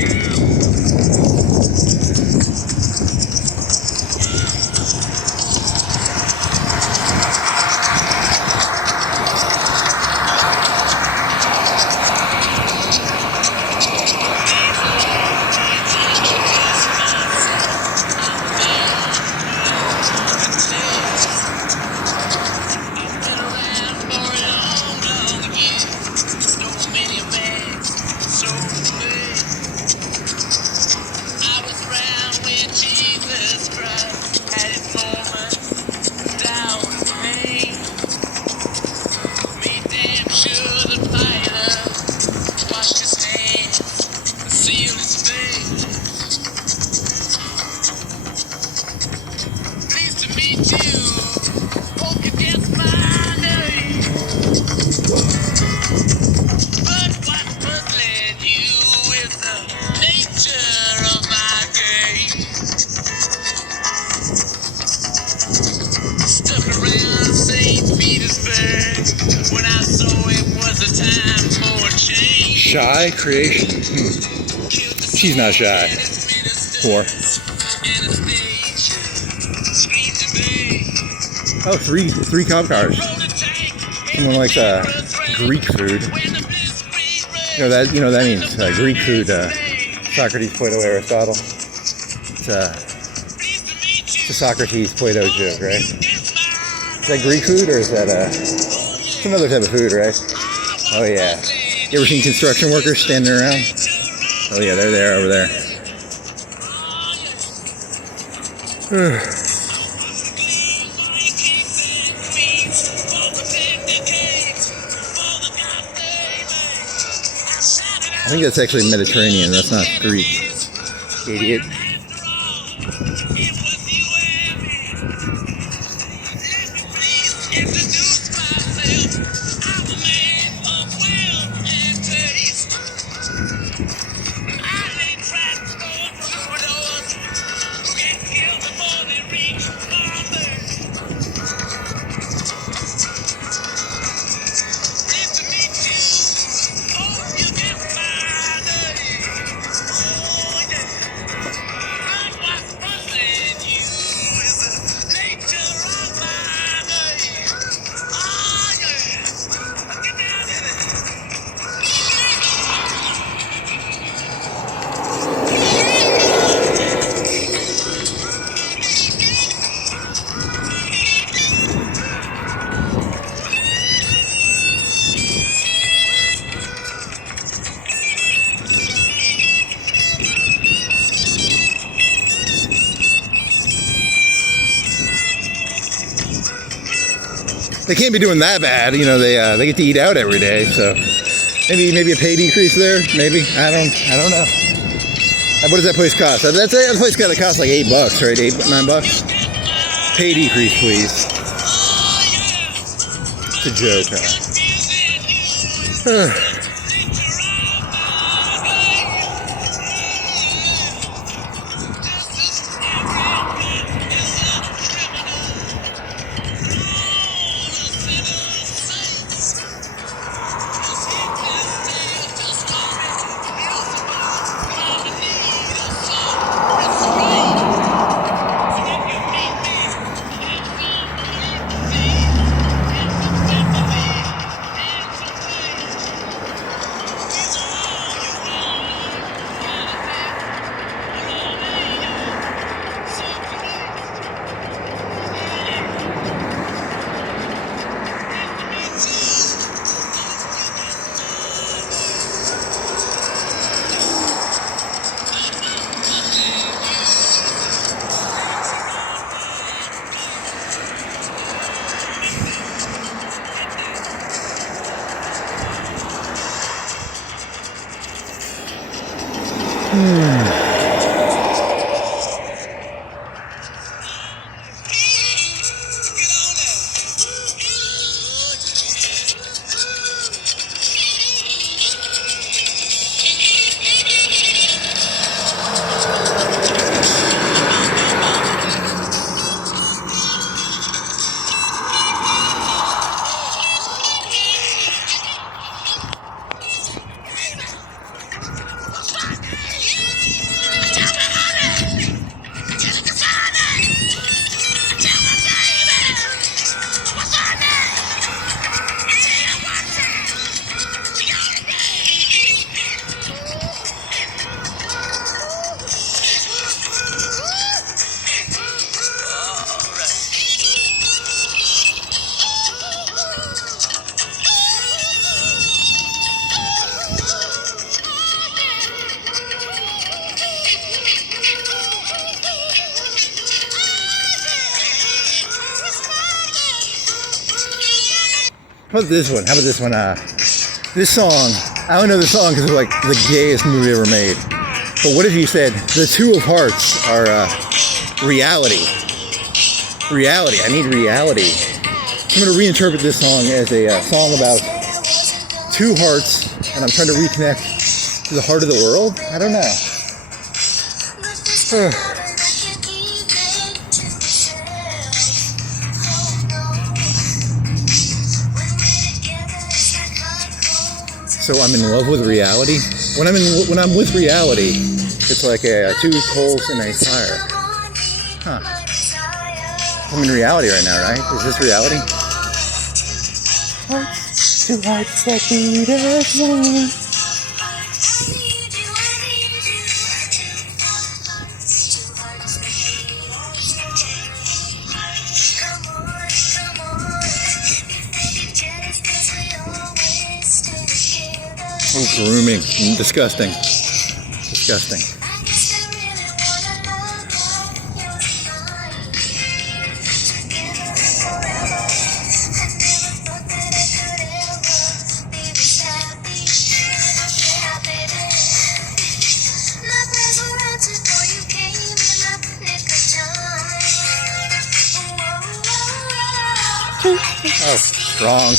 Shy creation. She's not shy. Whore. Oh, three cop cars. Someone likes Greek food. You know that means Greek food. Socrates, Plato, Aristotle. It's a Socrates, Plato joke, right? Is that Greek food or is that some other type of food, right? Oh yeah. You ever seen construction workers standing around? Oh yeah, they're there over there. I think that's actually Mediterranean. That's not Greek. Idiot. they can't be doing that bad. You know, they get to eat out every day, so maybe a pay decrease there. Maybe I don't know. What does that place cost? That place got to cost like $8, right? $9. Pay decrease, please. It's a joke. How about this one? This song, I don't know the song because it's like the gayest movie ever made. But what if you said the two of hearts are reality? Reality. I need reality. I'm going to reinterpret this song as a song about two hearts, and I'm trying to reconnect to the heart of the world. I don't know. So I'm in love with reality. When I'm with reality, it's like two coals in a fire. Huh. I'm in reality right now, right? Is this reality? Hearts, two hearts that beat as one. Oh, grooming. Disgusting. Disgusting. Oh, wrong.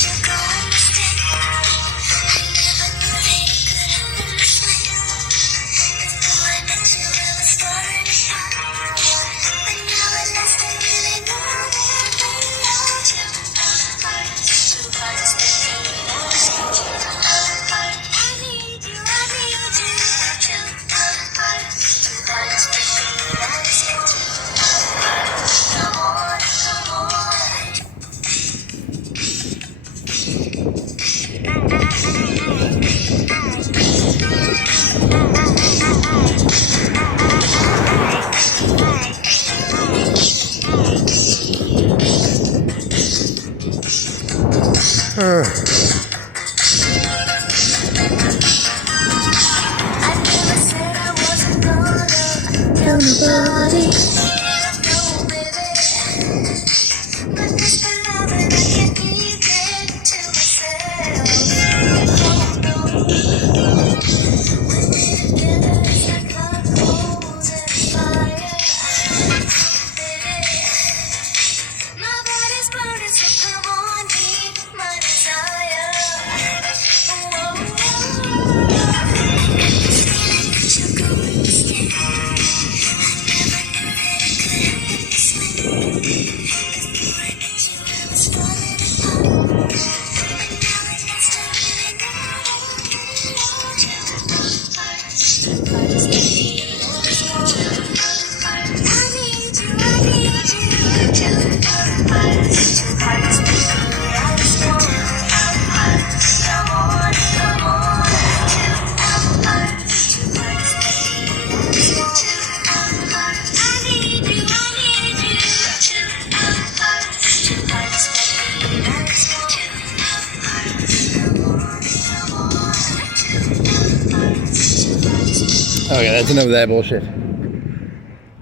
Okay, that's enough of that bullshit.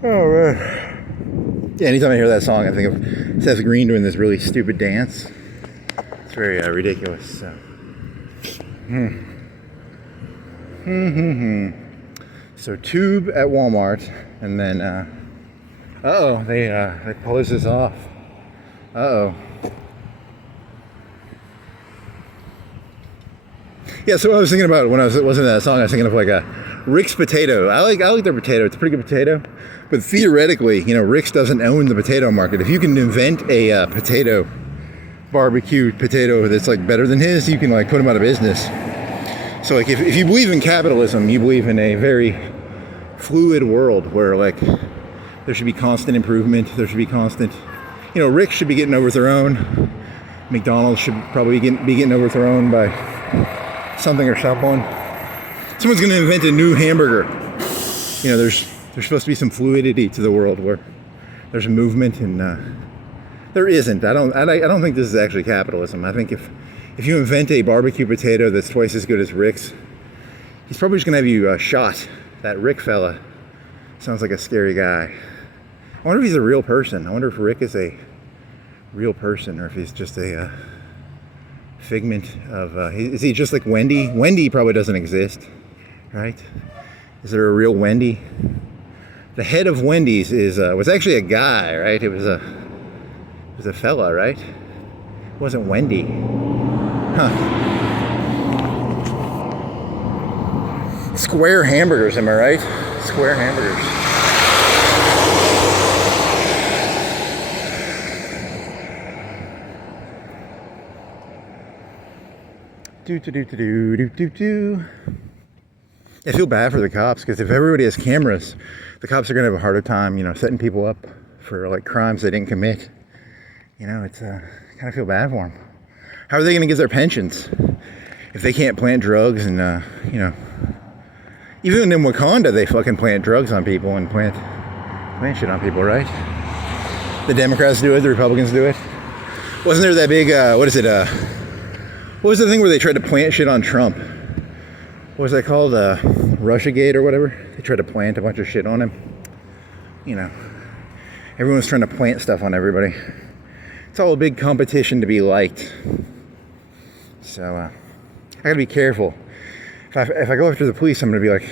Oh man. Yeah, anytime I hear that song, I think of Seth Green doing this really stupid dance. It's very ridiculous. So. So tube at Walmart, and then they closed this off. Yeah, so what I was thinking about when I was listening to that song, I was thinking of like a Rick's potato. I like their potato. It's a pretty good potato. But theoretically, Rick's doesn't own the potato market. If you can invent a potato, barbecue potato that's like better than his, you can like put him out of business. So like if you believe in capitalism, you believe in a very fluid world where like there should be constant improvement. There should be constant, Rick should be getting overthrown. McDonald's should probably be getting overthrown by something or someone. Someone's going to invent a new hamburger. There's supposed to be some fluidity to the world where there's movement, and there isn't. I don't think this is actually capitalism. I think if you invent a barbecue potato that's twice as good as Rick's, he's probably just going to have you shot. That Rick fella sounds like a scary guy. I wonder if he's a real person. I wonder if Rick is a real person, or if he's just a figment of is he just like Wendy? Wendy probably doesn't exist, right? Is there a real Wendy? The head of Wendy's was actually a guy, right? It was a fella, right? It wasn't Wendy. Square hamburgers, am I right? Square hamburgers. I feel bad for the cops, because if everybody has cameras, the cops are going to have a harder time, setting people up for like crimes they didn't commit. It's kind of feel bad for them. How are they going to get their pensions if they can't plant drugs? And even in Wakanda, they fucking plant drugs on people and plant shit on people, right? The Democrats do it, the Republicans do it. Wasn't there that big what was the thing where they tried to plant shit on Trump? What was that called? Russiagate or whatever? They tried to plant a bunch of shit on him. Everyone's trying to plant stuff on everybody. It's all a big competition to be liked. So I gotta be careful. If I go after the police, I'm gonna be like,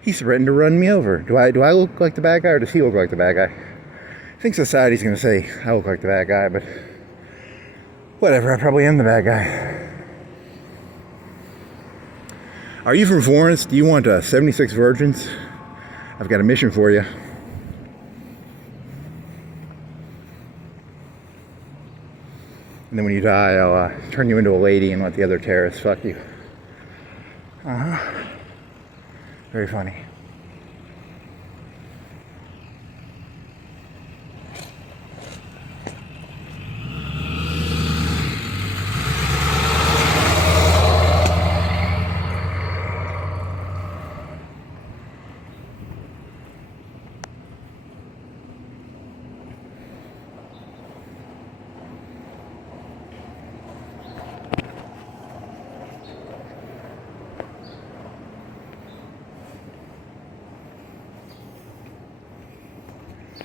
he threatened to run me over. Do I look like the bad guy, or does he look like the bad guy? I think society's gonna say I look like the bad guy, but whatever, I probably am the bad guy. Are you from Florence? Do you want 76 virgins? I've got a mission for you. And then when you die, I'll turn you into a lady and let the other terrorists fuck you. Very funny.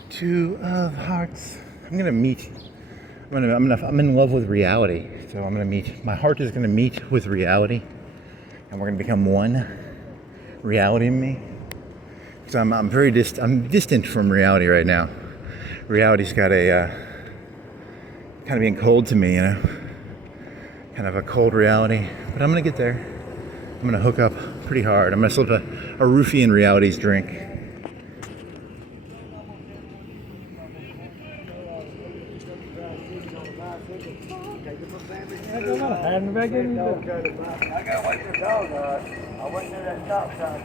Two of hearts. I'm in love with reality. So my heart is gonna meet with reality, and we're gonna become one. Reality in me. So I'm distant from reality right now. Reality's got a kind of being cold to me, kind of a cold reality. But I'm gonna get there. I'm gonna hook up pretty hard. I'm gonna slip a roofie in reality's drink. I gotta wait for the dog. I went to that stop sign.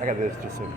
I got this just so.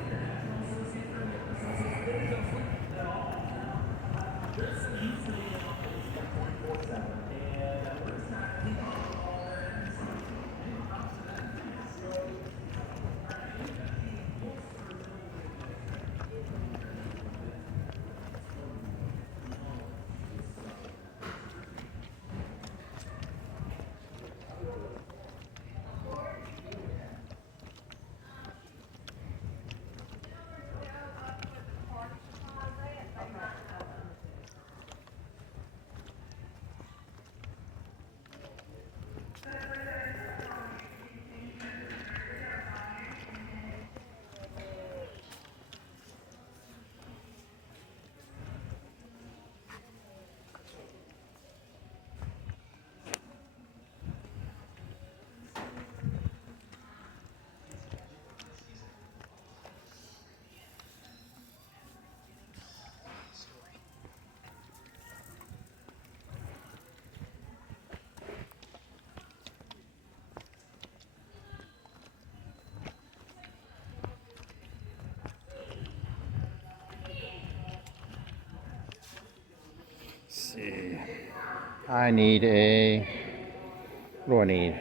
I need a, what do I need?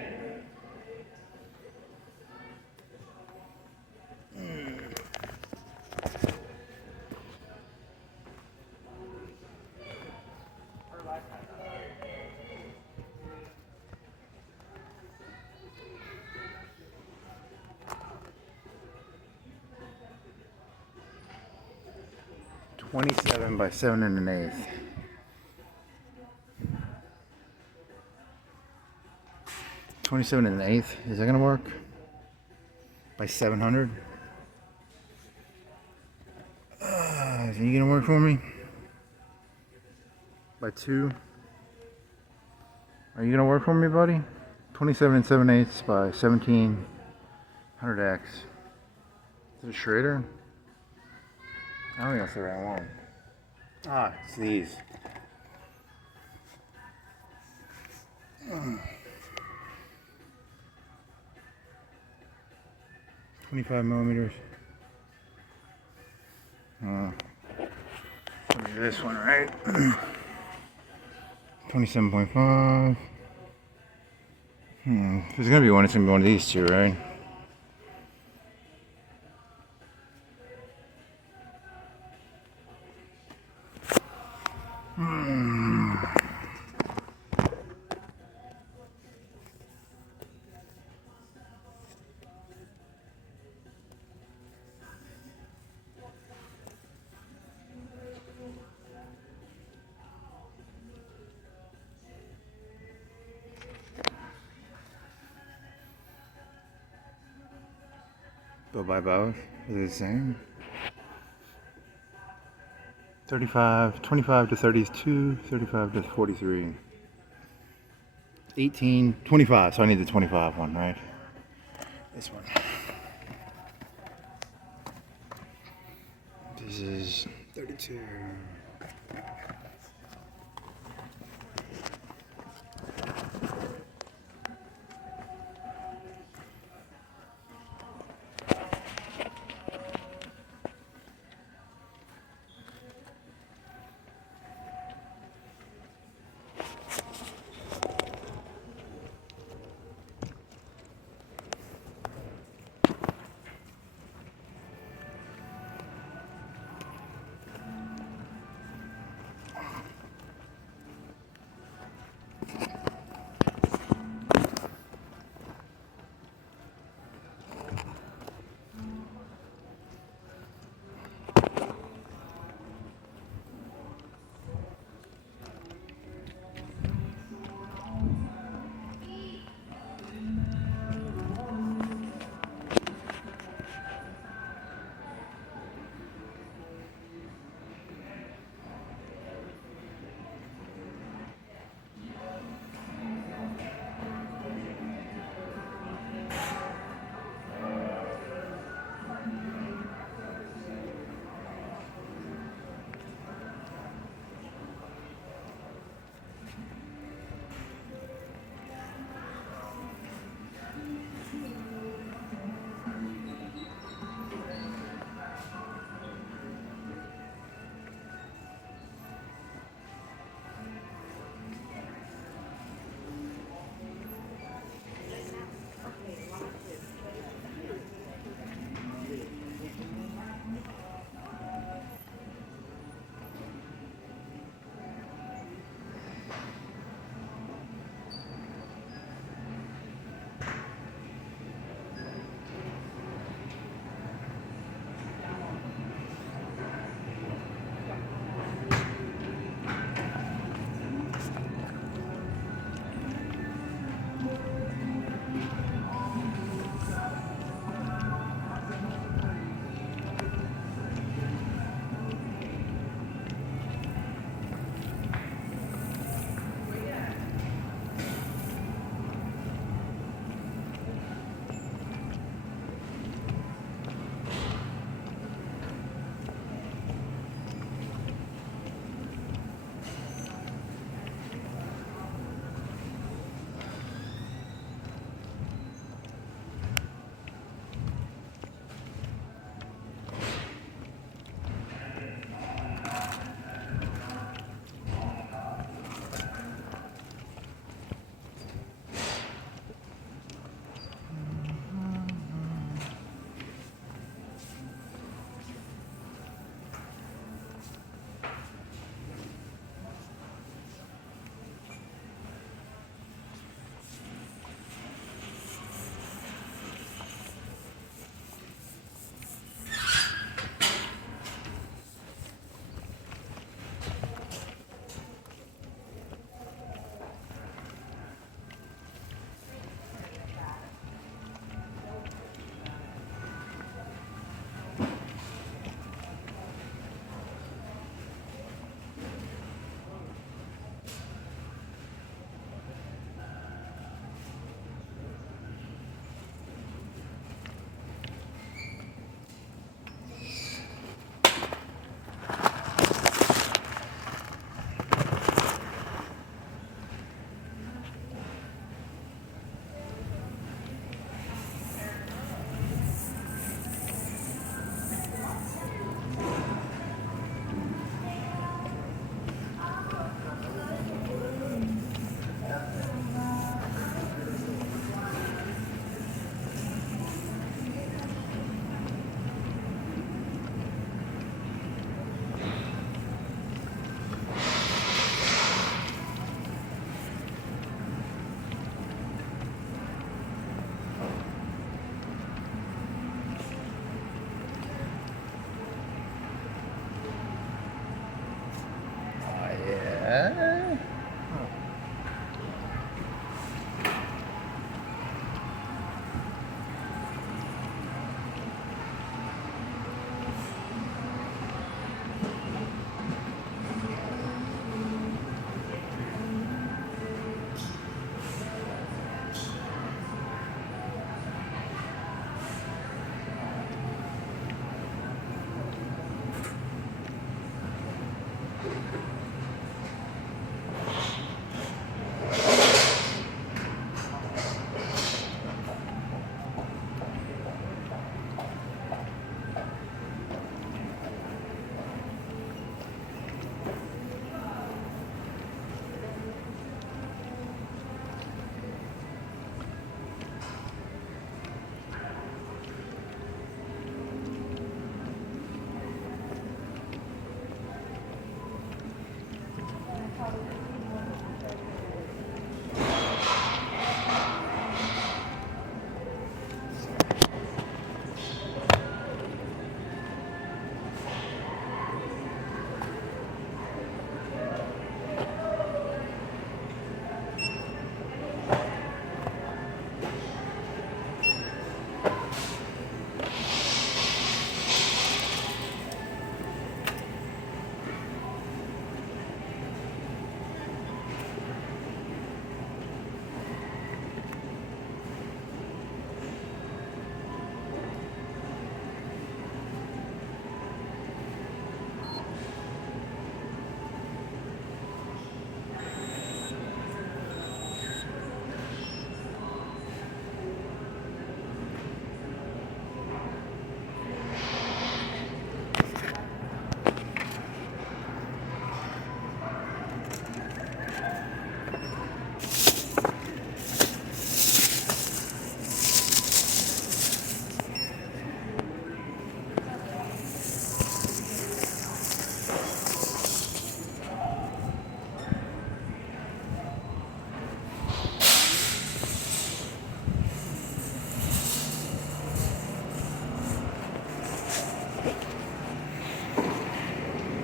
$27 by 7 1/8. 27 1/8. Is that gonna work? By 700. Is he gonna work for me? By 2. Are you gonna work for me, buddy? 27 7/8 by 1700x. Is it a Schrader? I don't think that's the right one. Ah, it's these. 25 millimeters. This one, right? 27.5. If there's gonna be one, it's gonna be one of these two, right? Go by both. Is it the same? 35, 25 to 32, 35 to 43. 18, 25. So I need the 25 one, right? This one. This is 32.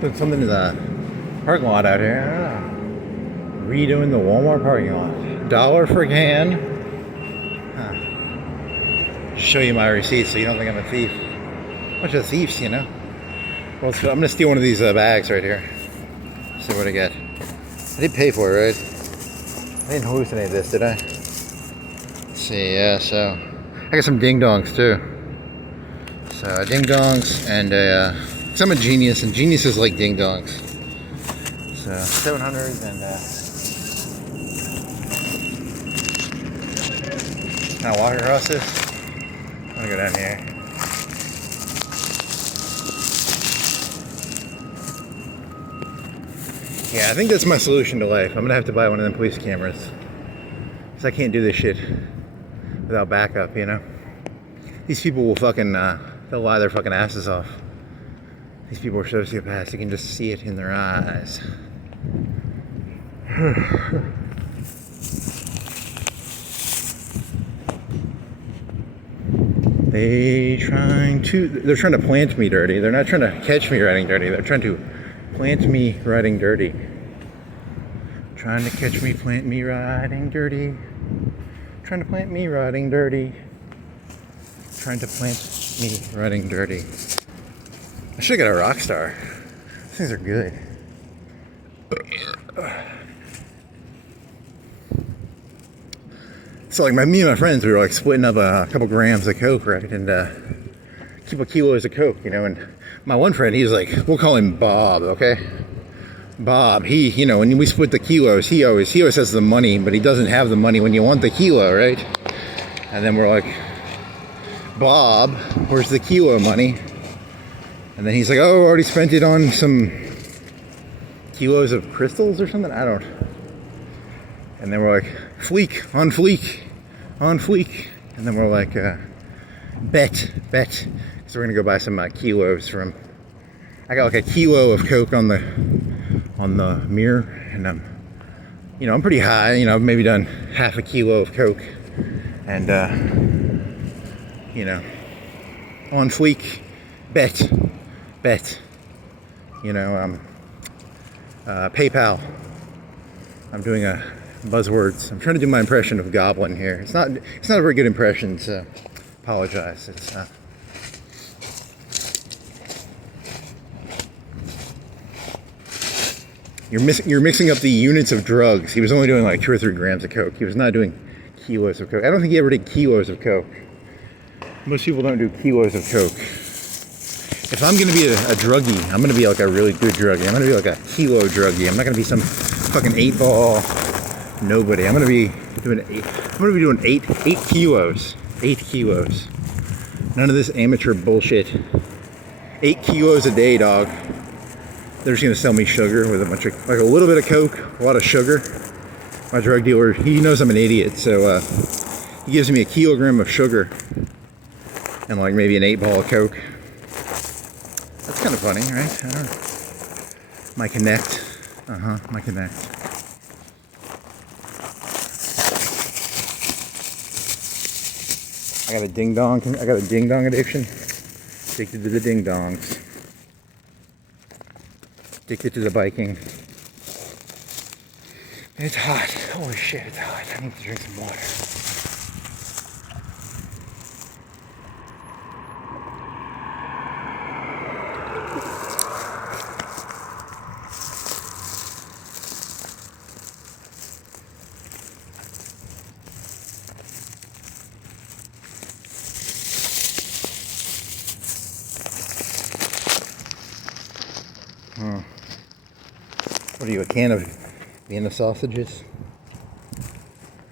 Doing something in the parking lot out here. I don't know. Redoing the Walmart parking lot. $1 for a can. Huh. Show you my receipt so you don't think I'm a thief. Bunch of thieves, you know. Well, I'm gonna steal one of these bags right here. See what I get. I did pay for it, right? I didn't hallucinate this, did I? Let's see, yeah, so I got some ding dongs too. So ding dongs and cause I'm a genius and geniuses like ding dongs. So 700 and can I walk across this? I'm gonna go down here. Yeah, I think that's my solution to life. I'm gonna have to buy one of them police cameras. Because I can't do this shit without backup, you know? These people will fucking, they'll lie their fucking asses off. These people are sociopaths. You can just see it in their eyes. They're trying to plant me dirty. They're not trying to catch me riding dirty. They're trying to plant me riding dirty. Trying to catch me, plant me riding dirty. Trying to plant me riding dirty. Trying to plant me riding dirty. I should have got a Rockstar. These things are good. So like me and my friends, we were like splitting up a couple grams of coke, right? And a couple kilos of coke, you know. And my one friend, he was like, we'll call him Bob, okay? Bob, he, you know, when we split the kilos, he always has the money, but he doesn't have the money when you want the kilo, right? And then we're like, Bob, where's the kilo money? And then he's like, oh, I already spent it on some kilos of crystals or something. I don't. And then we're like, fleek, on fleek, on fleek. And then we're like, bet. So we're gonna go buy some kilos from. I got like a kilo of coke on the mirror, and you know, I'm pretty high. You know, I've maybe done half a kilo of coke, and you know, on fleek, bet. You know, PayPal. I'm doing a buzzwords. I'm trying to do my impression of Goblin here. It's not a very good impression, so apologize. It's You're mixing up the units of drugs. He was only doing like 2 or 3 grams of coke. He was not doing kilos of coke. I don't think he ever did kilos of coke. Most people don't do kilos of coke. If I'm gonna be a druggie, I'm gonna be like a really good druggie. I'm gonna be like a kilo druggie. I'm not gonna be some fucking 8-ball nobody. I'm gonna be doing 8 kilos. 8 kilos. None of this amateur bullshit. 8 kilos a day, dog. They're just gonna sell me sugar with a bunch of, like a little bit of coke, a lot of sugar. My drug dealer, he knows I'm an idiot, so he gives me a kilogram of sugar and like maybe an 8-ball of coke. That's kind of funny, right? I don't know. My Connect. My Connect. I got a ding dong addiction. Addicted to the ding dongs. Addicted to the biking. It's hot. Holy shit, it's hot. I need to drink some water. What are you, a can of Vienna sausages?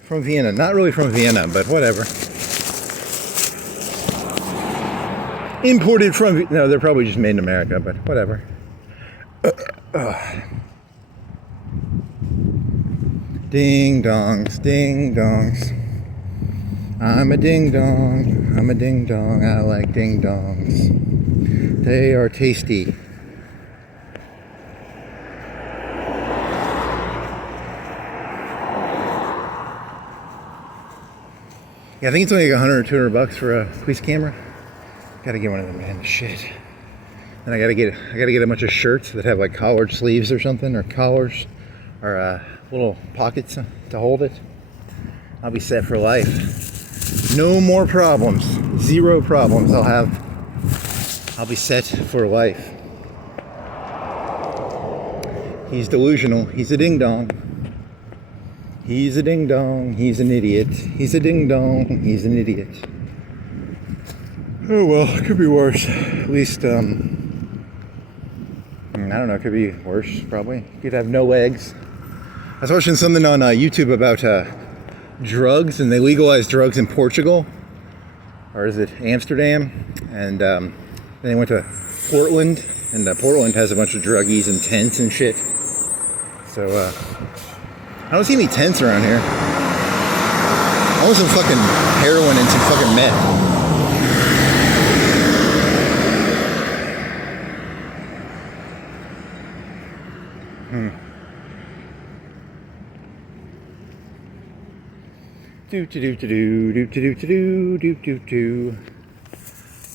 From Vienna. Not really from Vienna, but whatever. Imported from... No, they're probably just made in America, but whatever. Ding dongs, ding dongs. I'm a ding dong. I'm a ding dong. I like ding dongs. They are tasty. Yeah, I think it's only like $100 or $200 for a police camera. Gotta get one of them, man. Shit. And I gotta get a bunch of shirts that have like collared sleeves or something, or collars, or little pockets to hold it. I'll be set for life. No more problems. 0 problems. I'll be set for life. He's delusional. He's a ding dong. He's a ding dong. He's an idiot. He's a ding dong. He's an idiot. Oh well, it could be worse. At least, I don't know, it could be worse, probably. You could have no legs. I was watching something on YouTube about drugs, and they legalized drugs in Portugal. Or is it Amsterdam? And then they went to Portland, and Portland has a bunch of druggies and tents and shit. So, I don't see any tents around here. I want some fucking heroin and some fucking meth. Do do do do do do do do do do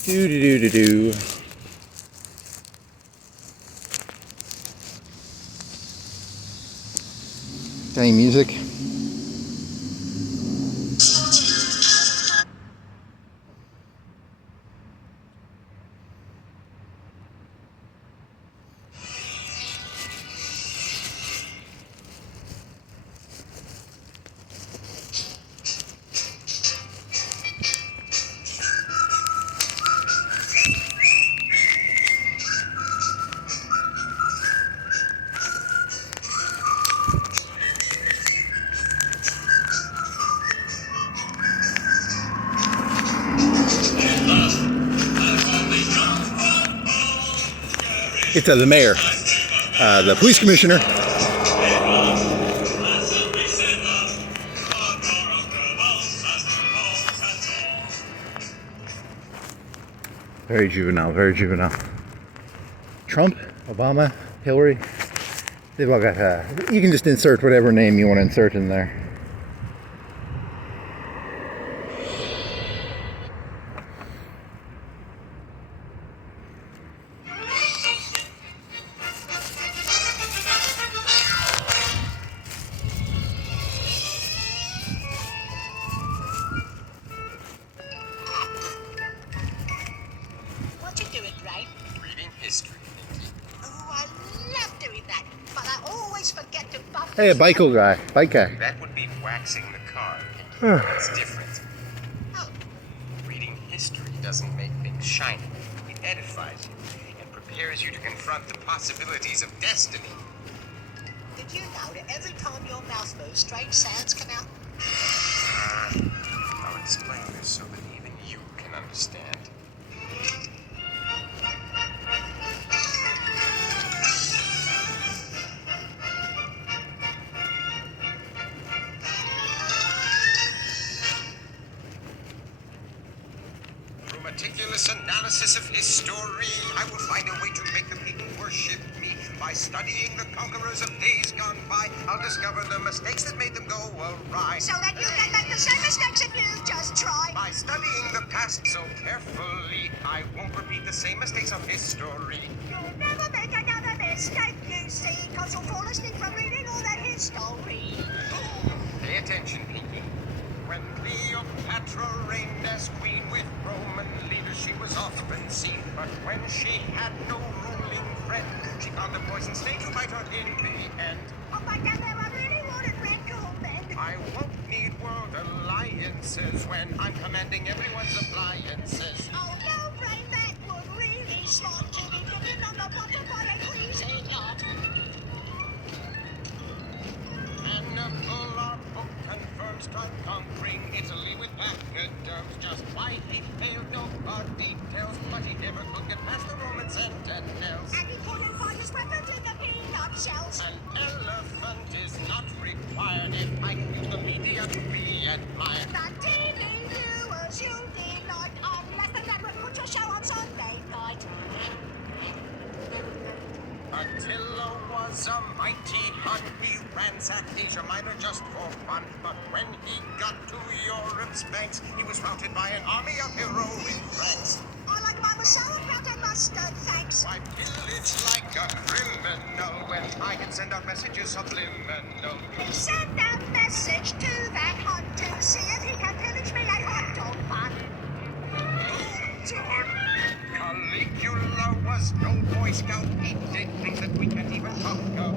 do do do do. Any music? It's the mayor, the police commissioner. Very juvenile, very juvenile. Trump, Obama, Hillary, they've all got, you can just insert whatever name you want to insert in there. Hey, a bike guy. That would be waxing the car. It's different. Oh. Reading history doesn't make things shiny. It edifies you and prepares you to confront the possibilities of destiny. Did you know that every time your mouth moves, strange sounds come out? I'll explain this so that even you can understand. Meticulous analysis of history, I will find a way to make the people worship me. By studying the conquerors of days gone by, I'll discover the mistakes that made them go awry. So that you can make the same mistakes if you just try. By studying the past so carefully, I won't repeat the same mistakes of history. You'll never make another mistake, you see, because you'll fall asleep from reading all that history. Pay attention, Pinky. When Cleopatra reigned as queen with Roman leaders, she was often seen. But when she had no ruling friend, she found a poison snake to bite her in the end. Oh, but then there are really wanted red gold men. I won't need world alliances when I'm commanding everyone's appliances. Oh, no, brain, that would really smart to be looking on the bottom by a cruising yacht. Hannibal, our book confirms, tried conquering Italy with pachyderms. Just why he failed, nobody tells, but he never could get past the Roman sentinels. And he couldn't find his weapons in the peanut shells. An elephant is not required if I use the media to be admired. The TV viewers you delight, unless the network put your show on Sunday night. Attila was a mighty Hun. We ransacked Asia Minor just for fun. But when he got to Europe's banks, he was routed by an army of heroic Franks. I like I was sauerkraut and mustard, thanks. I pillage like a criminal when I can send out messages subliminal. He sent a message to that hunt to see if he can pillage me a hot dog bun. Caligula was no Boy Scout. He did things that we can't even talk about.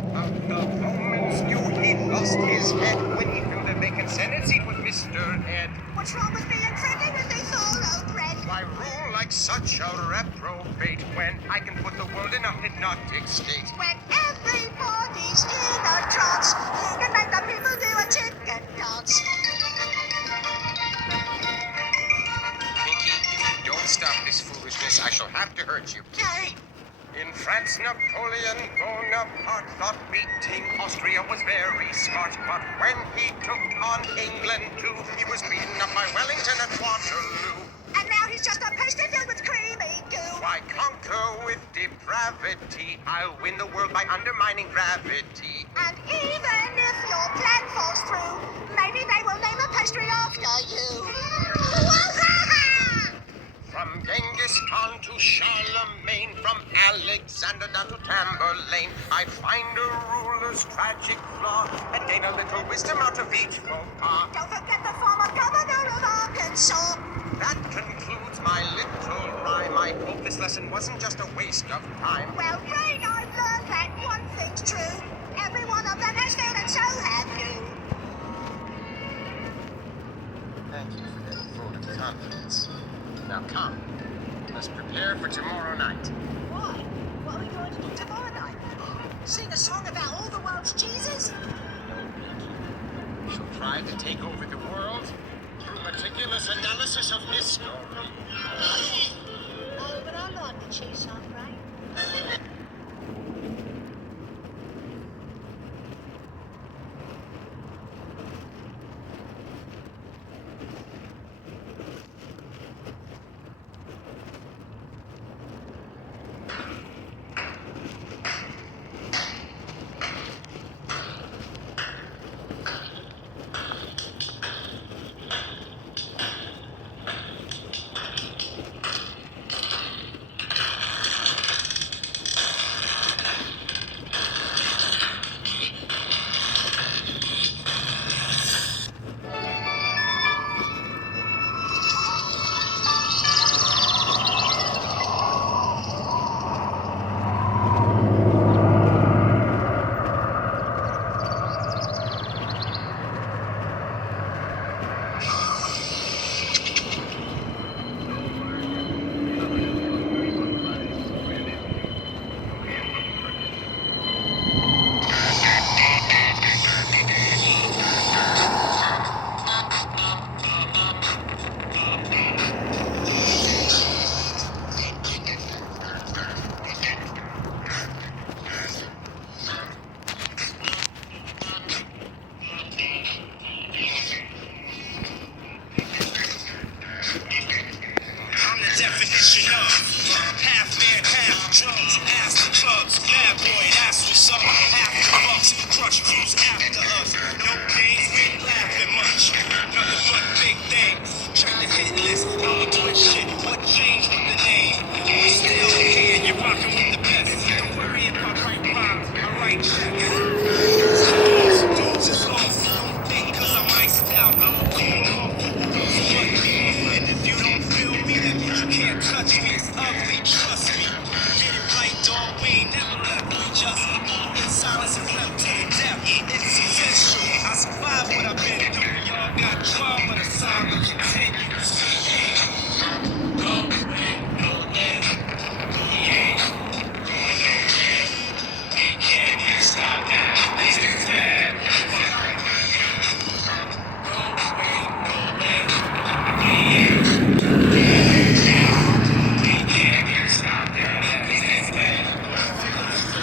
The Romans knew he lost his head when he filled a vacant Senate seat with Mr. Ed. What's wrong with being friendly with me, thoroughbred? Why rule like such a reprobate when I can put the world in a hypnotic state? When everybody's in a trance, he can make the people do a chicken dance. Pinky, if you don't stop this foolishness, I shall have to hurt you. Okay. In France, Napoleon Bonaparte thought beating Austria was very smart. But when he took on England too, he was beaten up by Wellington at Waterloo. And now he's just a pastry filled with creamy goo. Why conquer with depravity? I'll win the world by undermining gravity. And even if your plan falls through, maybe they will name a pastry after you. From Genghis Khan to Charlemagne, from Alexander down to Tamburlaine, I find a ruler's tragic flaw and gain a little wisdom out of each faux pas. Don't forget the former governor of Arkansas. That concludes my little rhyme. I hope this lesson wasn't just a waste of time. Well, Rain, I've learned that one thing's true. Every one of them has failed, and so have you. Thank you for that vote of confidence. Now come, let's prepare for tomorrow night. Why? What are we going to do tomorrow night? Sing a song about all the world's cheeses? She'll try to take over the world through meticulous analysis of history. Oh, but I like the cheese song, right?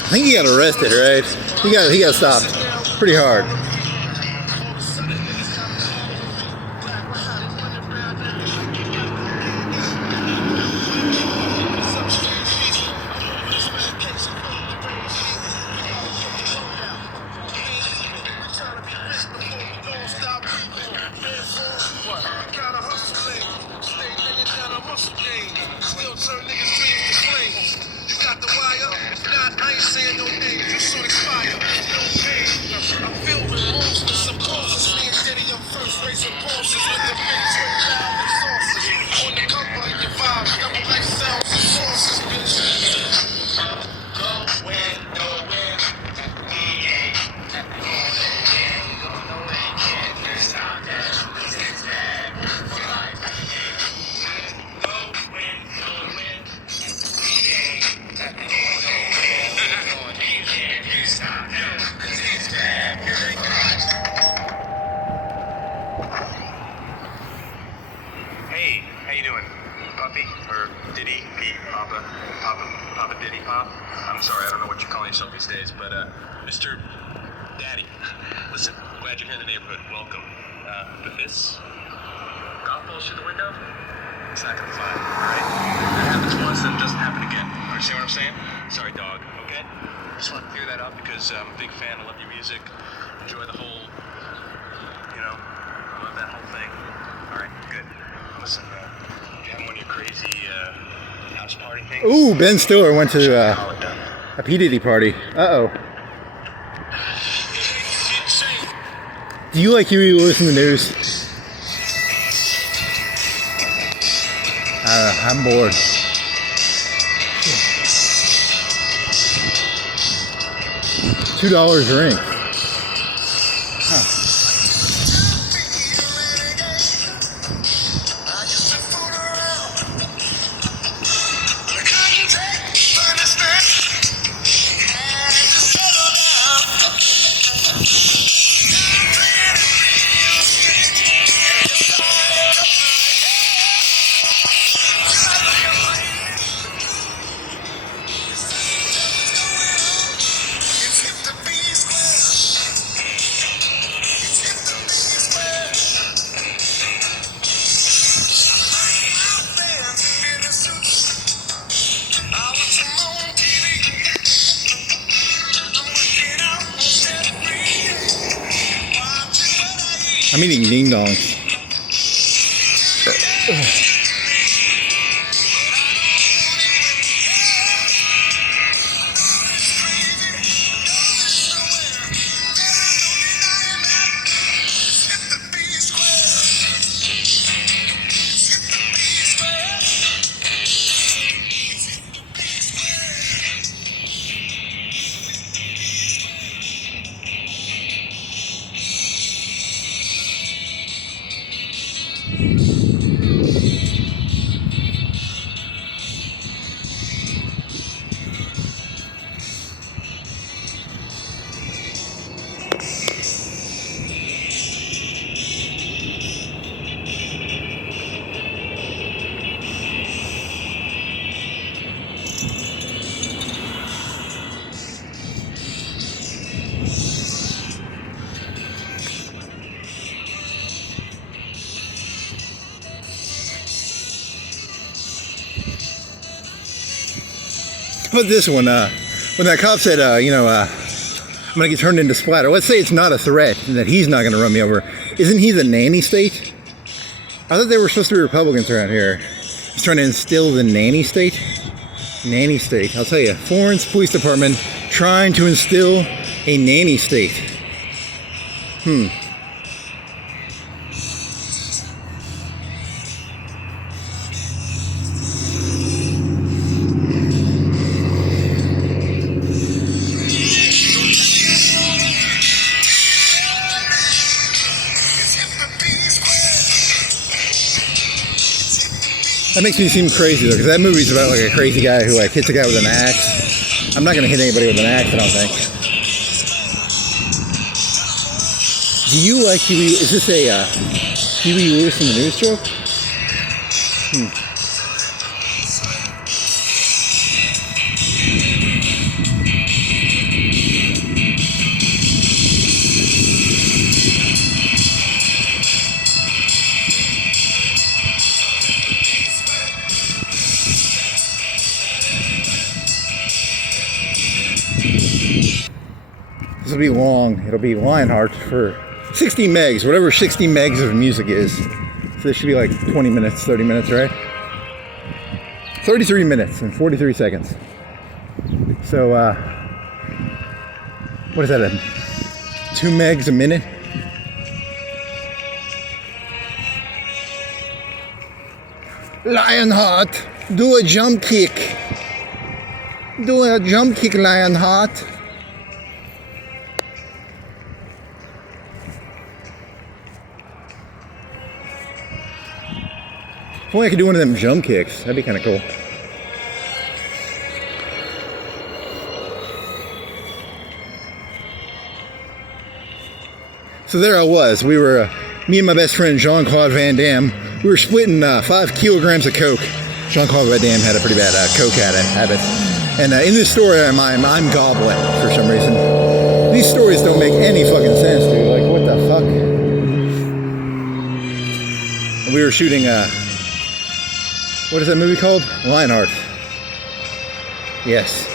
I think he got arrested, right? He got stopped pretty hard. Still turn these days. But Mr. Daddy, listen, glad you're here in the neighborhood. Welcome. But this golf ball through the window, it's not gonna fly. All right? That happens once, then it doesn't happen again. Understand what I'm saying? Sorry, dog. Okay? Just want to clear that up because I'm a big fan. I love your music. Enjoy the whole, you know, I love that whole thing. All right, good. Listen, you have one of your crazy house party things. Ooh, Ben Stiller went to Call it done. a P. Diddy party. Uh-oh. Do you like Huey Lewis in the news? I'm bored. $2 a ring. I'm eating ding dongs. How about this one? When that cop said, I'm going to get turned into splatter. Let's say it's not a threat and that he's not going to run me over. Isn't he the nanny state? I thought they were supposed to be Republicans around here. He's trying to instill the nanny state. Nanny state. I'll tell you, Florence Police Department trying to instill a nanny state. That makes me seem crazy though, because that movie's about like a crazy guy who like hits a guy with an axe. I'm not gonna hit anybody with an axe, I don't think. Do you like Huey? Is this a Huey Lewis in the news joke? This will be long. It'll be Lionheart for 60 megs, whatever 60 megs of music is. So this should be like 20 minutes, 30 minutes, right? 33 minutes and 43 seconds. So, what is that, 2 megs a minute? Lionheart, do a jump kick. Do a jump kick, Lionheart. If only I could do one of them jump kicks. That'd be kind of cool. So there I was. We were, me and my best friend Jean-Claude Van Damme, we were splitting 5 kilograms of coke. Jean-Claude Van Damme had a pretty bad coke habit. And in this story, I'm gobbling for some reason. These stories don't make any fucking sense, dude. Like, what the fuck? And we were shooting what is that movie called? Lionheart. Yes.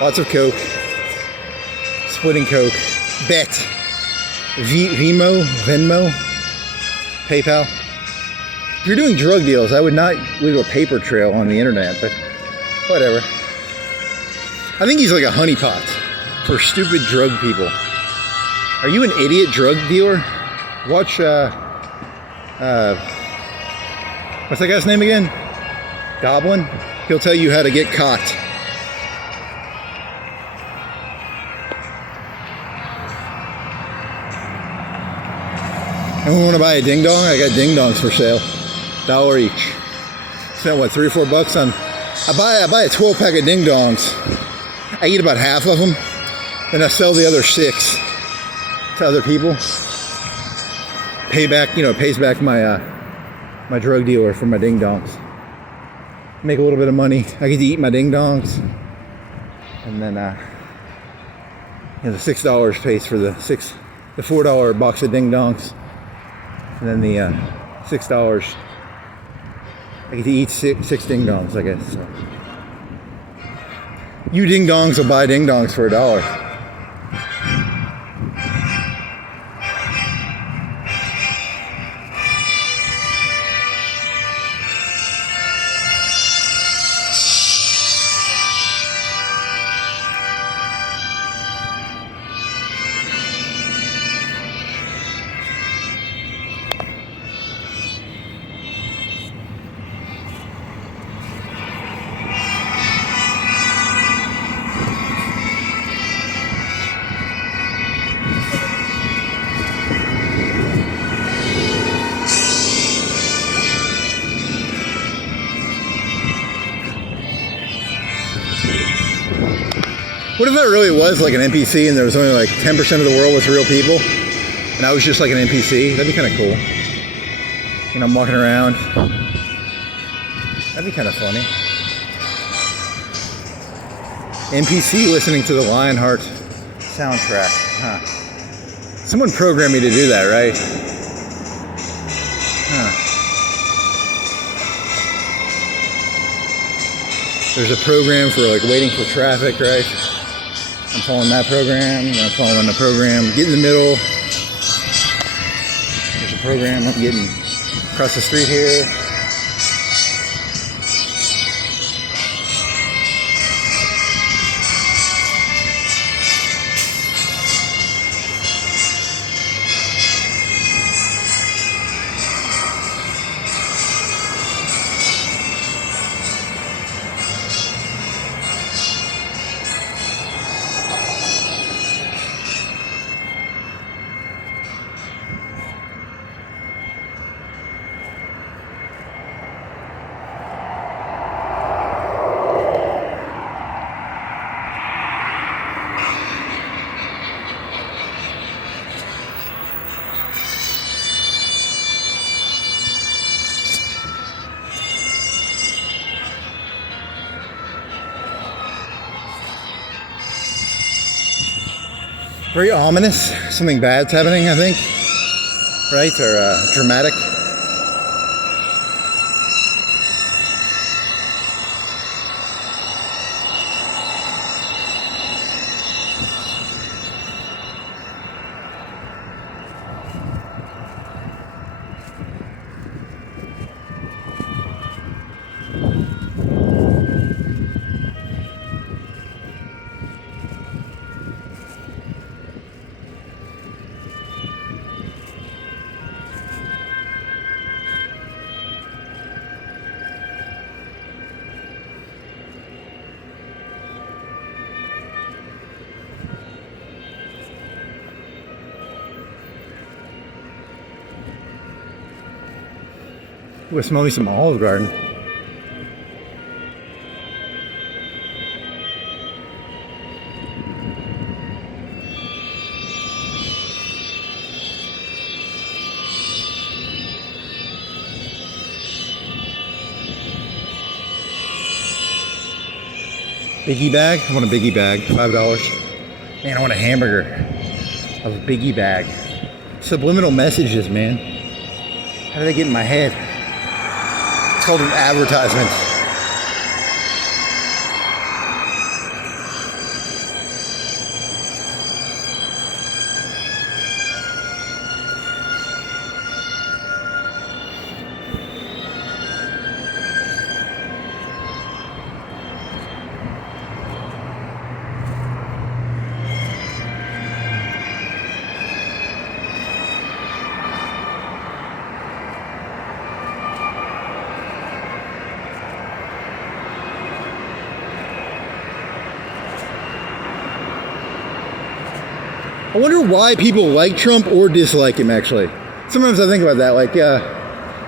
Lots of coke. Splitting coke. Bet. Venmo. PayPal. If you're doing drug deals, I would not leave a paper trail on the internet, but whatever. I think he's like a honeypot for stupid drug people. Are you an idiot drug dealer? Watch, what's that guy's name again? Goblin? He'll tell you how to get caught. And we want to buy a ding dong? I got ding dongs for sale. $1 each. Spent what, $3 or $4 on? I buy a 12 pack of ding dongs. I eat about half of them, then I sell the other 6 to other people. Pays back my my drug dealer for my ding dongs. Make a little bit of money. I get to eat my ding dongs, and then the $6 pays for the $4 box of ding dongs, and then the $6 I get to eat 6 ding dongs, I guess. So. You ding dongs will buy ding dongs for $1. What if that really was like an NPC and there was only like 10% of the world was real people and I was just like an NPC? That'd be kind of cool. You know, I'm walking around. That'd be kind of funny. NPC listening to the Lionheart soundtrack. Huh. Someone programmed me to do that, right? Huh. There's a program for like waiting for traffic, right? I'm following that program, and I'm following the program. Get in the middle. There's a program. I'm getting across the street here. Very ominous. Something bad's happening, I think. Right? Or dramatic. Ooh, it smells like some Olive Garden. Biggie bag? I want a biggie bag, $5. Man, I want a hamburger of a biggie bag. Subliminal messages, man. How do they get in my head? It's called an advertisement. I wonder why people like Trump or dislike him, actually. Sometimes I think about that, like, you know,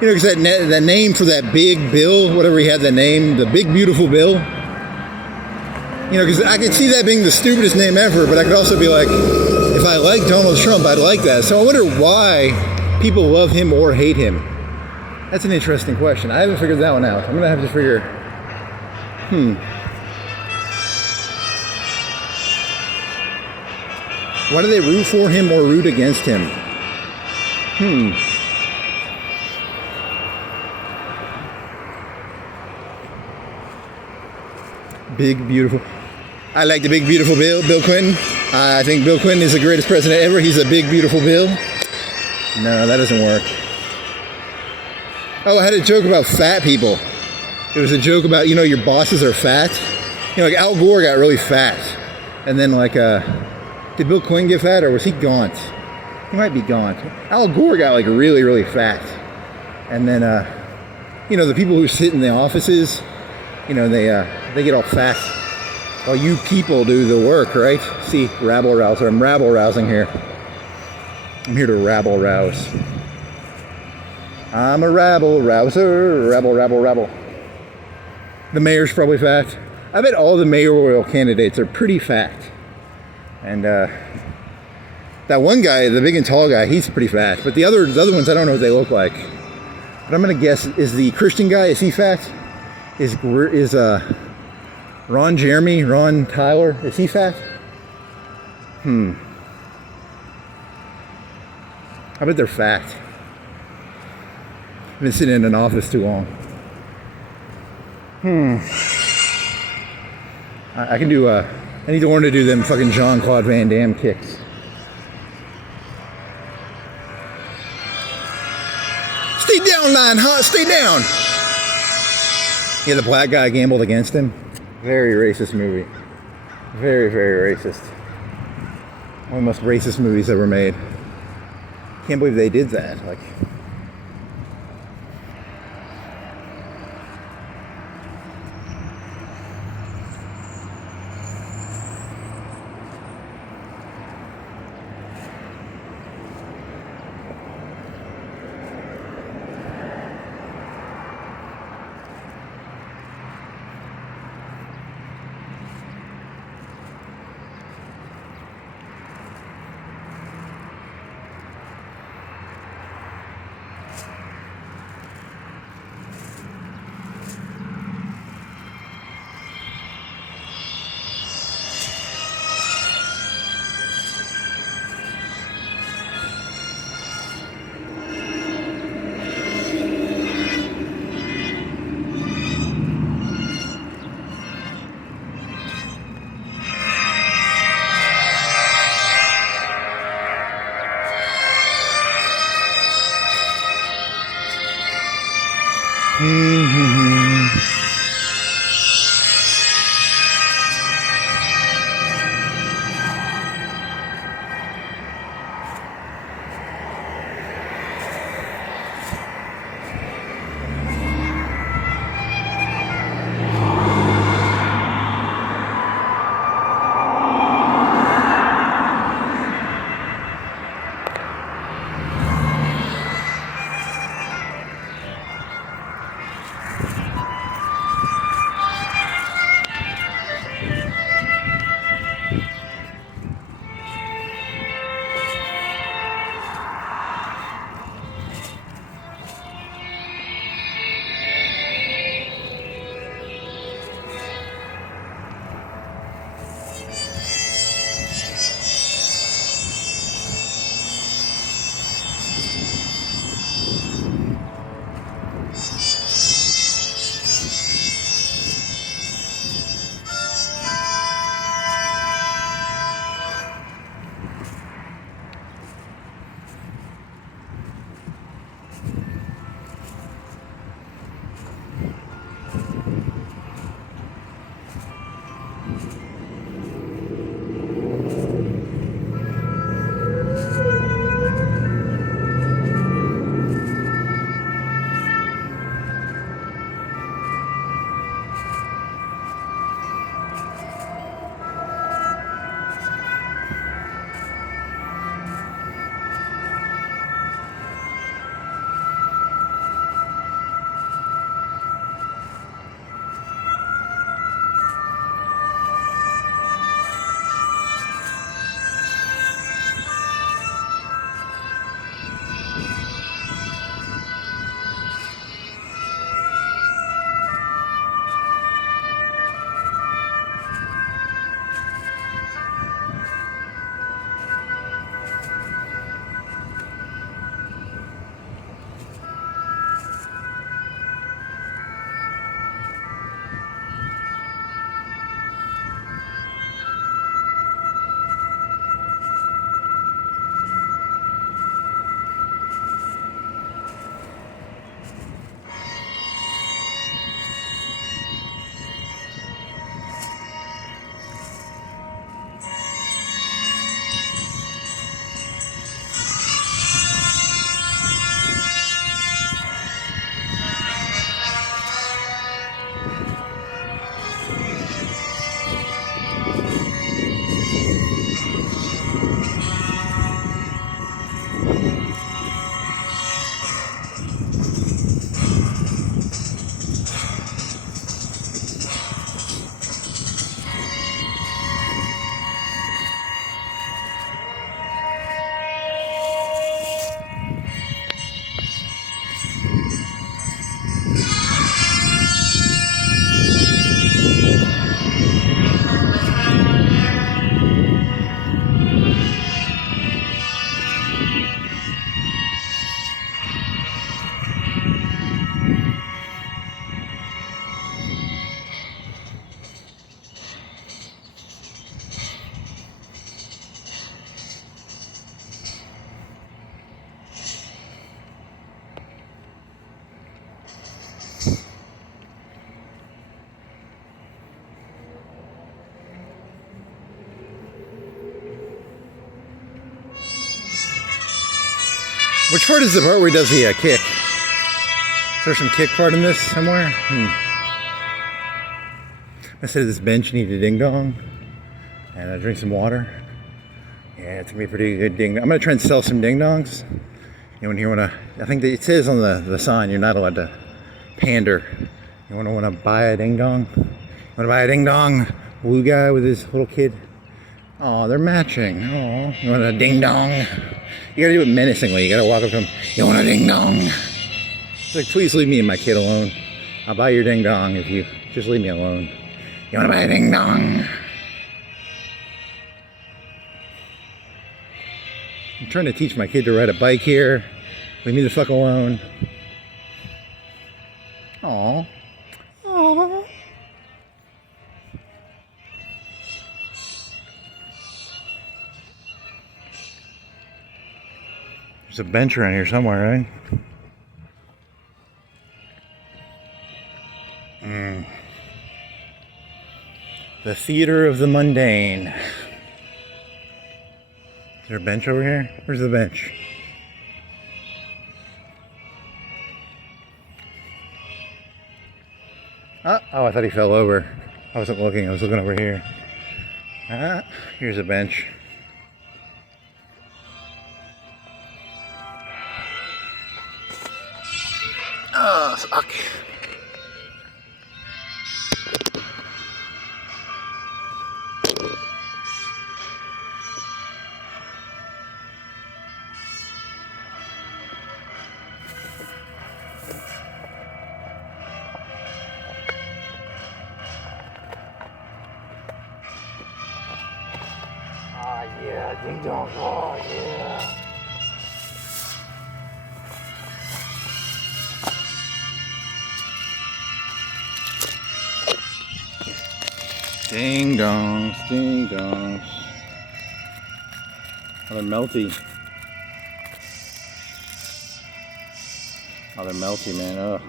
because that name for that big bill, whatever he had the name, the big beautiful bill. You know, because I could see that being the stupidest name ever, but I could also be like, if I like Donald Trump, I'd like that. So I wonder why people love him or hate him. That's an interesting question. I haven't figured that one out. I'm gonna have to figure, why do they root for him or root against him? Big, beautiful. I like the big, beautiful Bill Clinton. I think Bill Clinton is the greatest president ever. He's a big, beautiful Bill. No, that doesn't work. Oh, I had a joke about fat people. It was a joke about, you know, your bosses are fat. You know, like Al Gore got really fat. And then like, did Bill Clinton get fat or was he gaunt? He might be gaunt. Al Gore got like really, really fat. And then, you know, the people who sit in the offices, you know, they get all fat. While you people do the work, right? See, rabble rouser. I'm rabble rousing here. I'm here to rabble rouse. I'm a rabble rouser. Rabble, rabble, rabble. The mayor's probably fat. I bet all the mayoral candidates are pretty fat. And that one guy, the big and tall guy, he's pretty fat. But the other ones, I don't know what they look like. But I'm gonna guess, is the Christian guy, is he fat? Is Ron Tyler, is he fat? I bet they're fat. I've been sitting in an office too long. I can do, I need to learn to do them fucking Jean-Claude Van Damme kicks. Stay down, lionheart, stay down! Yeah, the black guy gambled against him. Very racist movie. Very, very racist. One of the most racist movies ever made. Can't believe they did that. Like, Which part is the part where he does the kick? Is there some kick part in this somewhere? I sit at this bench and eat a ding dong, and I drink some water. Yeah, it's gonna be a pretty good ding. I'm gonna try and sell some ding dongs. I think that it says on the sign you're not allowed to pander. You wanna buy a ding dong? Wanna buy a ding dong? Blue guy with his little kid. Oh, they're matching. Oh, you want a ding dong? You gotta do it menacingly. You gotta walk up to him. You want a ding dong? It's like, please leave me and my kid alone. I'll buy your ding dong if you just leave me alone. You wanna buy a ding dong? I'm trying to teach my kid to ride a bike here. Leave me the fuck alone. Aww. Aww. There's a bench around here somewhere, right? The theater of the mundane. Is there a bench over here? Where's the bench? Oh, I thought he fell over. I wasn't looking, I was looking over here. Here's a bench. Oh, fuck. Yeah, ding dong, oh yeah. Ding dongs, ding dongs. Oh, they're melty. Oh, they're melty, man. Oh.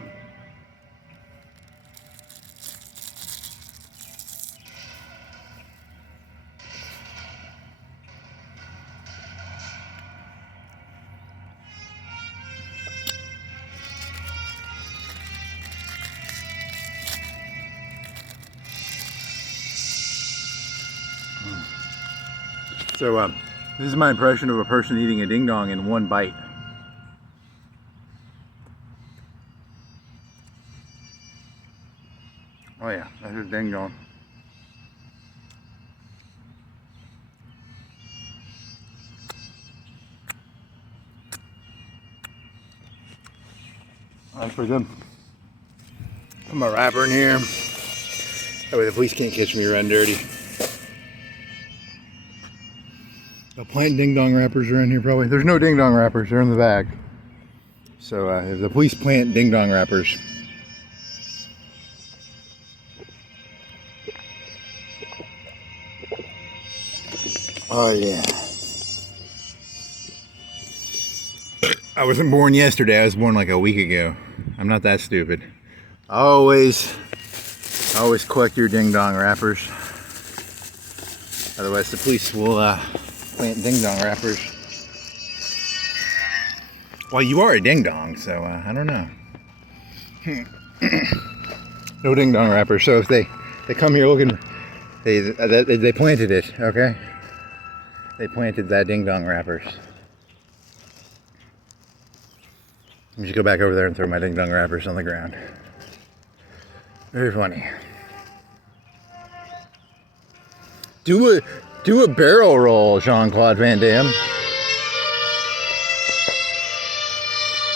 So, this is my impression of a person eating a ding dong in one bite. Oh yeah, that's a ding dong. That's pretty good. Put my wrapper in here. That way the police can't catch me running dirty. The plant ding dong wrappers are in here probably. There's no ding dong wrappers, they're in the bag. So if the police plant ding dong wrappers. Oh yeah. I wasn't born yesterday, I was born like a week ago. I'm not that stupid. Always collect your ding dong wrappers. Otherwise the police will plant ding dong wrappers. Well, you are a ding dong, so I don't know. No ding dong wrappers. So if they come here looking, they planted it, okay? They planted that ding dong wrappers. Let me just go back over there and throw my ding dong wrappers on the ground. Very funny. Do a barrel roll, Jean-Claude Van Damme.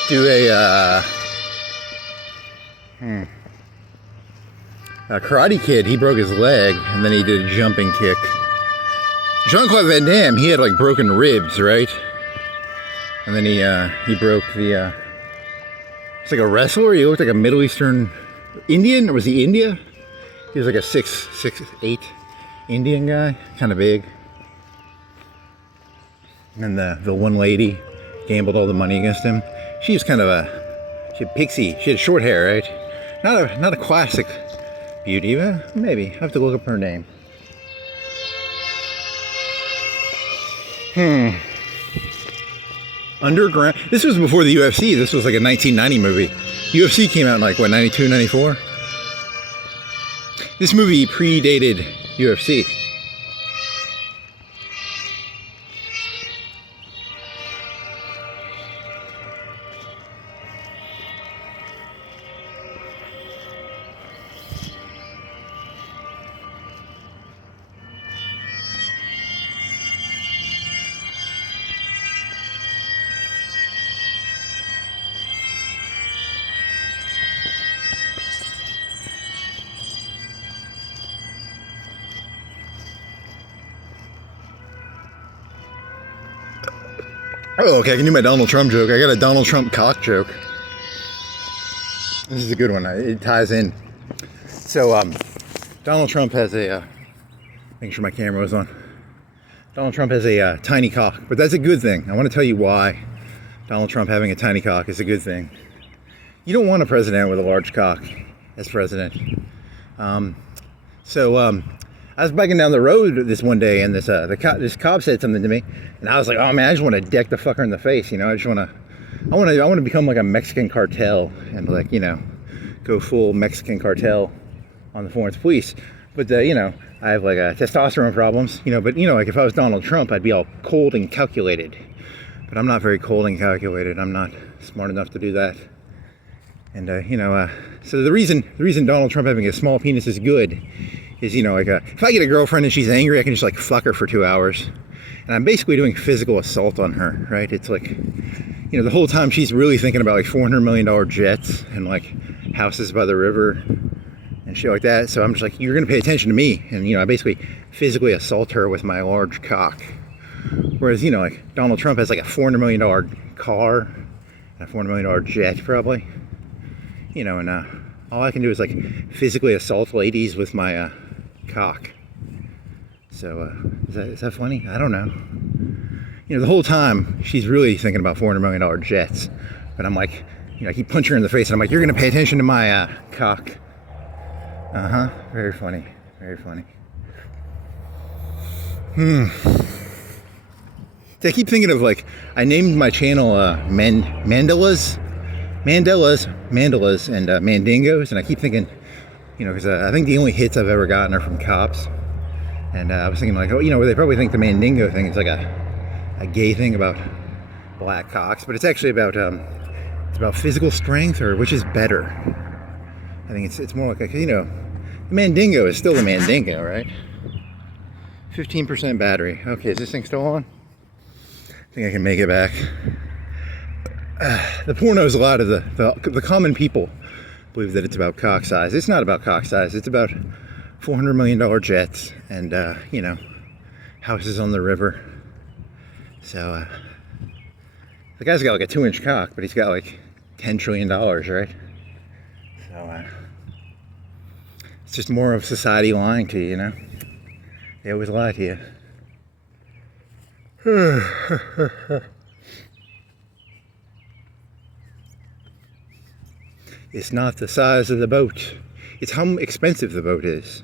Do a Karate Kid, he broke his leg and then he did a jumping kick. Jean-Claude Van Damme, he had like broken ribs, right? And then he broke the it's like a wrestler. He looked like a Middle Eastern Indian, or was he India? He was like a 6'8" Indian guy, kind of big. And the one lady gambled all the money against him. She was kind of she had pixie. She had short hair, right? Not a classic beauty, but maybe. I have to look up her name. Underground. This was before the UFC. This was like a 1990 movie. UFC came out in like, what, 92, 94? This movie predated UFC. Oh, okay, I can do my Donald Trump joke. I got a Donald Trump cock joke. This is a good one. It ties in. So, Donald Trump has a, making sure my camera was on. Donald Trump has a tiny cock, but that's a good thing. I want to tell you why Donald Trump having a tiny cock is a good thing. You don't want a president with a large cock as president. I was biking down the road this one day, and this cop said something to me, and I was like, "Oh man, I just want to deck the fucker in the face, you know. I want to become like a Mexican cartel and like, you know, go full Mexican cartel on the Florence police." But I have like testosterone problems, you know. But like if I was Donald Trump, I'd be all cold and calculated. But I'm not very cold and calculated. I'm not smart enough to do that. And so the reason Donald Trump having a small penis is good is, if I get a girlfriend and she's angry, I can just like fuck her for 2 hours. And I'm basically doing physical assault on her, right? It's like, the whole time she's really thinking about like $400 million jets and like houses by the river and shit like that. So I'm just like, you're going to pay attention to me. And, I basically physically assault her with my large cock. Whereas, like Donald Trump has like a $400 million car and a $400 million jet probably, and all I can do is like physically assault ladies with my cock. So is that funny? I don't know. The whole time she's really thinking about $400 million jets, but I'm like, I keep punching her in the face and I'm like, you're gonna pay attention to my cock. Very funny, very funny. So I keep thinking of like, I named my channel Mandelas and Mandingos, and I keep thinking, because I think the only hits I've ever gotten are from cops, and I was thinking like, they probably think the Mandingo thing is like a gay thing about black cocks, but it's actually about it's about physical strength, or which is better. I think it's more like the Mandingo is still the Mandingo, right? 15% battery. Okay, is this thing still on? I think I can make it back. The pornos, a lot of the common people believe that it's about cock size. It's not about cock size. It's about $400 million jets and, houses on the river. So, the guy's got like a 2-inch cock, but he's got like $10 trillion, right? So, it's just more of society lying to you, They always lie to you. It's not the size of the boat, it's how expensive the boat is.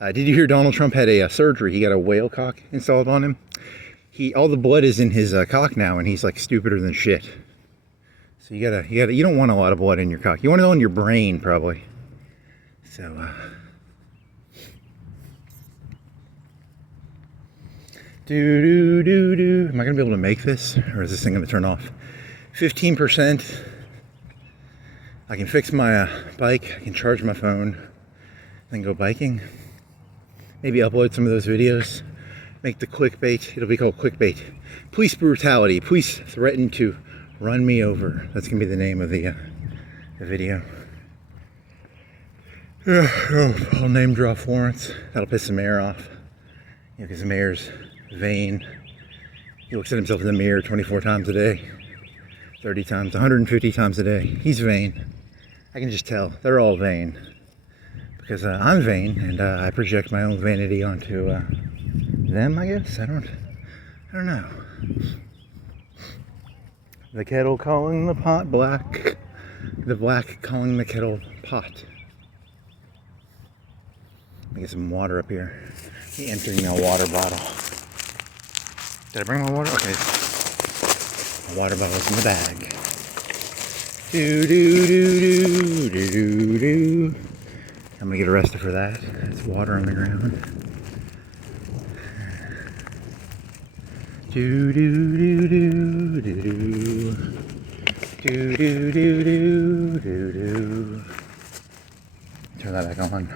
Did you hear Donald Trump had a surgery? He got a whale cock installed on him. All the blood is in his cock now, and he's like stupider than shit. So you don't want a lot of blood in your cock. You want it on your brain, probably. So, Am I gonna be able to make this, or is this thing gonna turn off? 15%. I can fix my bike. I can charge my phone, then go biking. Maybe upload some of those videos. Make the clickbait. It'll be called clickbait. Police brutality. Police threaten to run me over. That's gonna be the name of the video. I'll name drop Florence. That'll piss the mayor off. Because the mayor's vain. He looks at himself in the mirror 24 times a day, 30 times, 150 times a day. He's vain. I can just tell. They're all vain. Because I'm vain, and I project my own vanity onto them, I guess. I don't know. The kettle calling the pot black. The black calling the kettle pot. Let me get some water up here. Emptying a water bottle. Did I bring my water? Okay. My water bottle's in the bag. Do do do do do do do. I'm gonna get arrested for that. It's water on the ground. Do do do do do do. Do do do do do do. Turn that back on.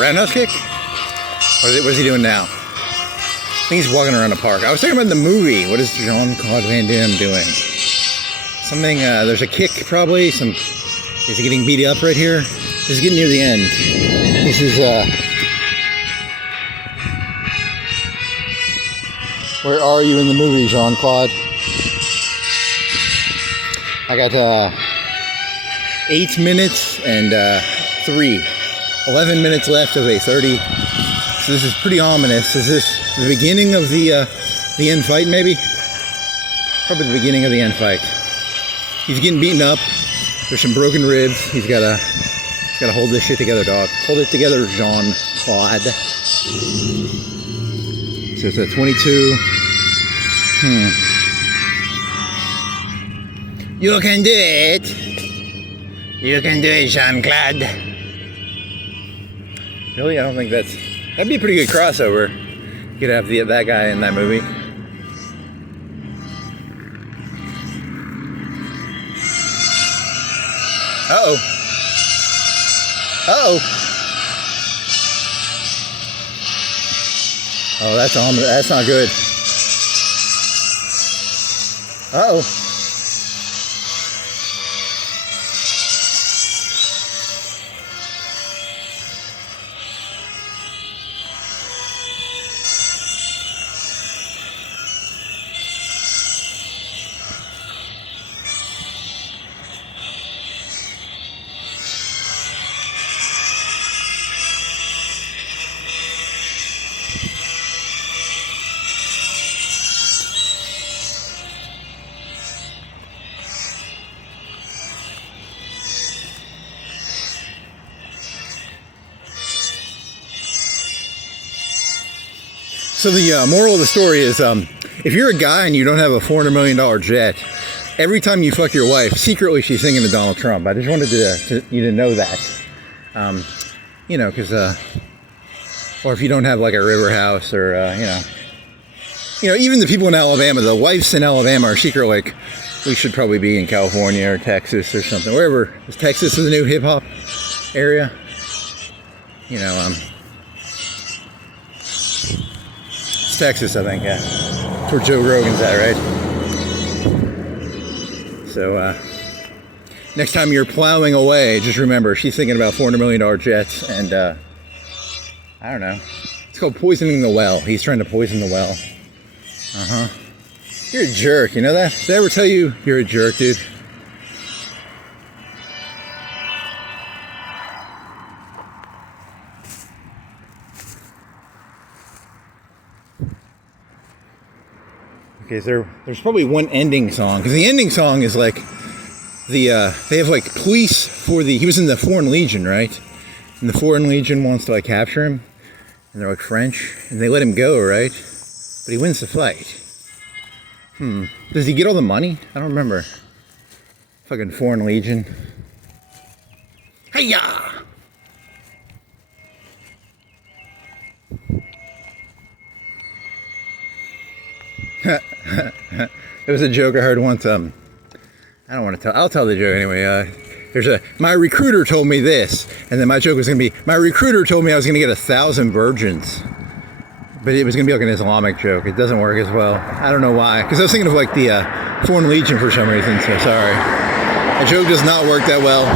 Roundhouse kick? What is he doing now? I think he's walking around the park. I was talking about the movie. What is Jean-Claude Van Damme doing? Something, there's a kick probably. Is he getting beat up right here? This is getting near the end. This is, where are you in the movie, Jean-Claude? I got 8 minutes and 11 minutes left of a 30. So this is pretty ominous. Is this the beginning of the end fight, maybe? Probably the beginning of the end fight. He's getting beaten up. There's some broken ribs. He's gotta hold this shit together, dog. Hold it together, Jean-Claude. So it's a 22. You can do it. You can do it, Jean-Claude. Really? I don't think that'd be a pretty good crossover. You could have that guy in that movie. Uh-oh. Uh-oh. Oh, that's not good. Uh-oh. So the moral of the story is, if you're a guy and you don't have a $400 million jet, every time you fuck your wife, secretly she's singing to Donald Trump. I just wanted you to know that, you know, because, or if you don't have like a river house, or you know, even the people in Alabama, the wives in Alabama are secret like, we should probably be in California or Texas or something, wherever. Is Texas the new hip hop area? You know, it's Texas, I think, yeah. That's where Joe Rogan's at, right? So, next time you're plowing away, just remember, she's thinking about $400 million jets, and, I don't know. It's called poisoning the well. He's trying to poison the well. Uh-huh. You're a jerk, you know that? Did I ever tell you you're a jerk, dude? Okay, so there's probably one ending song, because the ending song is like they have like police for he was in the Foreign Legion, right? And the Foreign Legion wants to like capture him, and they're like French, and they let him go, right? But he wins the fight. Does he get all the money? I don't remember. Fucking Foreign Legion. Hey-ya! There was a joke I heard once. I don't want to tell. I'll tell the joke anyway. My recruiter told me this, and then my joke was gonna be, my recruiter told me I was gonna get 1,000 virgins, but it was gonna be like an Islamic joke. It doesn't work as well. I don't know why, because I was thinking of like the Foreign Legion for some reason. So sorry. The joke does not work that well.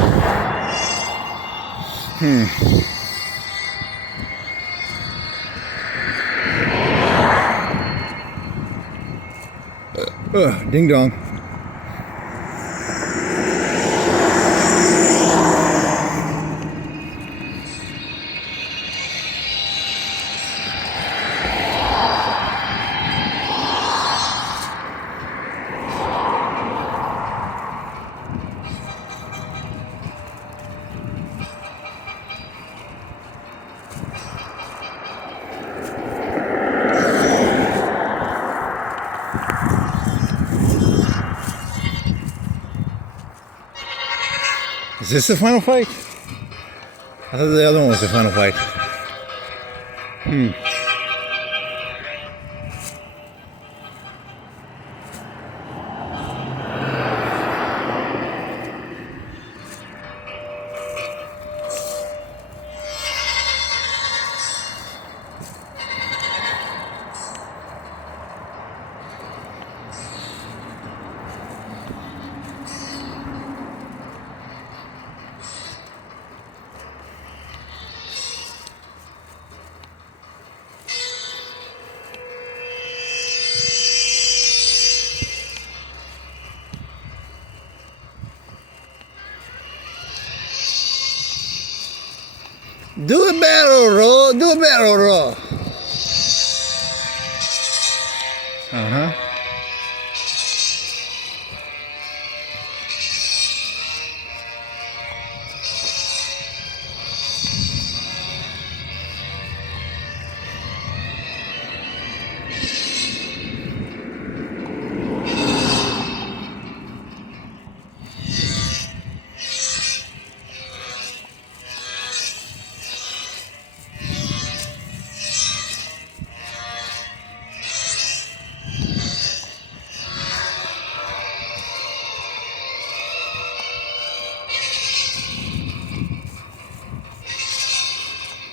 Ding dong. Is this the final fight? I thought the other one was the final fight. Do a barrel roll, do a barrel roll. Uh-huh.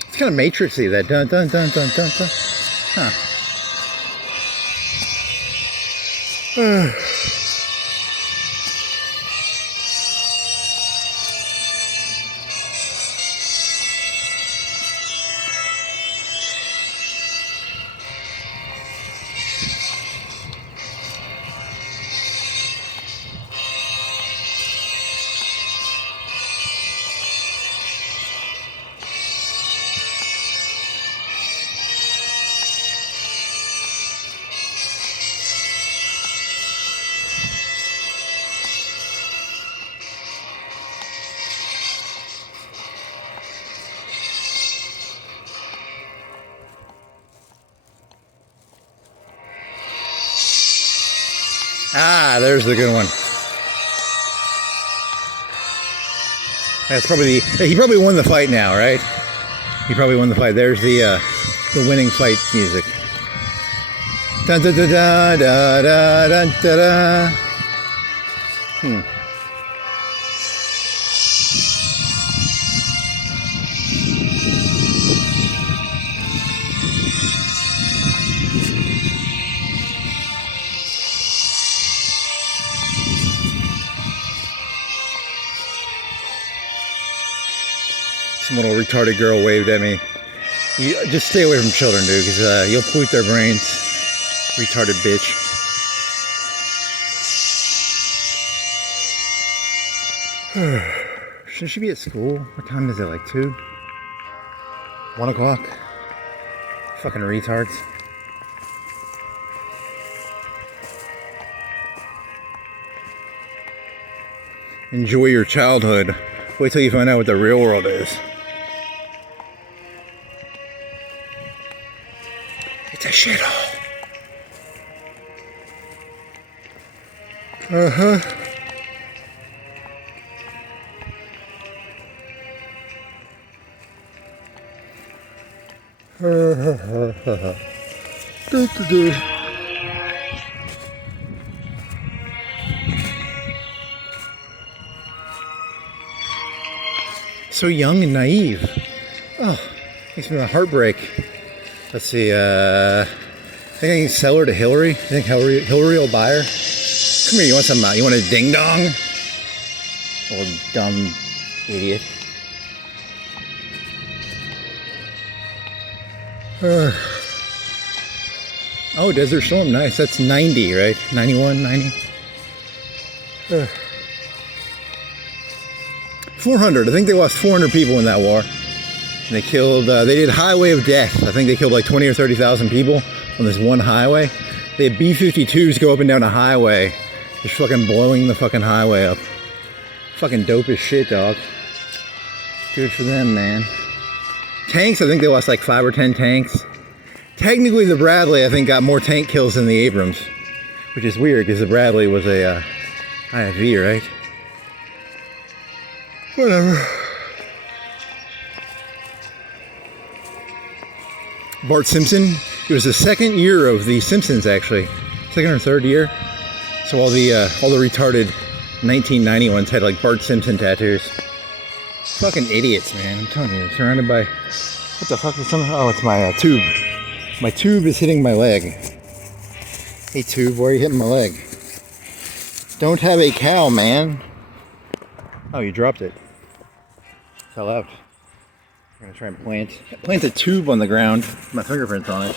It's kind of Matrixy, that dun dun dun dun dun dun. Ah, there's the good one. That's probably he probably won the fight now, right? He probably won the fight. There's the winning fight music. Dun da da da da da da da da. Some little retarded girl waved at me. You just stay away from children, dude, because you'll pollute their brains. Retarded bitch. Shouldn't she be at school? What time is it? Like 2? 1 o'clock? Fucking retards. enjoy your childhood. Wait till you find out what the real world is. It's a shithole. So young and naive. Oh, makes me want to heartbreak. Let's see, I think I can sell her to Hillary. I think Hillary will buy her. Come here, you want some, you want a ding dong? Old dumb idiot. Oh, Desert Storm, nice. That's 90, right? 91, 90? 400. I think they lost 400 people in that war. And they killed, they did Highway of Death. I think they killed like 20 or 30,000 people on this one highway. They had B-52s go up and down a highway, just fucking blowing the fucking highway up. Fucking dope as shit, dog. Good for them, man. Tanks, I think they lost like 5 or 10 tanks. Technically, the Bradley, I think, got more tank kills than the Abrams, which is weird because the Bradley was a IFV, right? Whatever. Bart Simpson. It was the second year of the Simpsons, actually, second or third year. So all the retarded 1990 ones had like Bart Simpson tattoos. Fucking idiots, man! I'm telling you, surrounded by what the fuck is something? Oh, it's my tube. My tube is hitting my leg. Hey tube, why are you hitting my leg? Don't have a cow, man. Oh, you dropped it. Fell out. I'm gonna try and plant a tube on the ground. My fingerprints on it.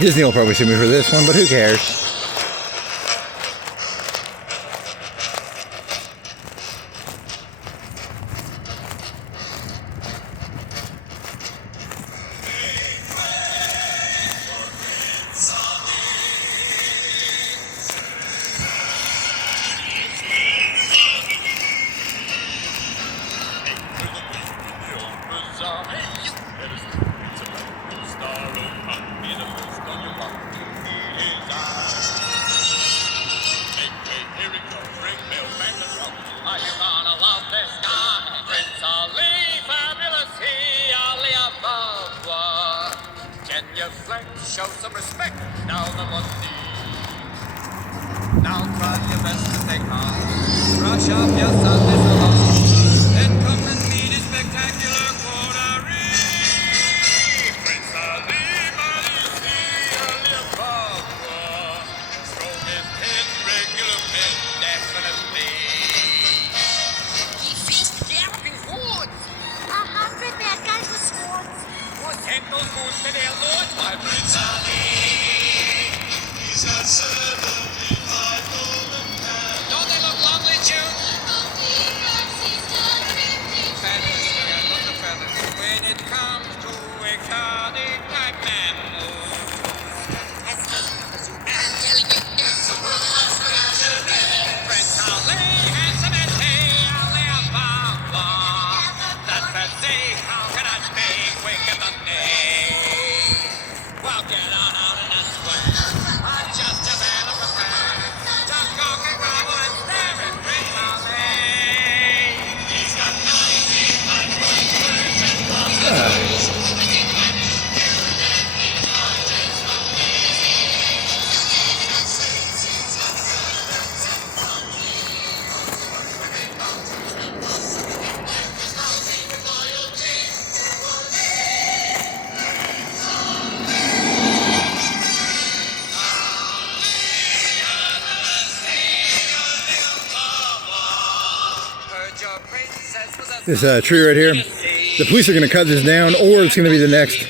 Disney will probably sue me for this one, but who cares? reflect, show some respect. Now the Monday. Now try your best to stay calm. Brush off your Sundays alone. Then come and meet a spectacular coterie. Prince Ali, strongest 10 regular men, definitely. He faced galloping hordes. 100 bad guys with swords. Well, send those fools to their lords, my Prince Ali. He's got 75 golden cats. Don't they look lovely, June? Feathers, I love the feathers. When it comes to exotic type mammals. I'm telling you, there's a world Prince Ali, handsome and Alibaba. That's the say, how can I speak wicked the name? Well, get on out in the square. I'm just a man of affair. Just cock and grovel and stare at Prince Ali. He's got 95 words and This tree right here, the police are going to cut this down, or it's going to be the next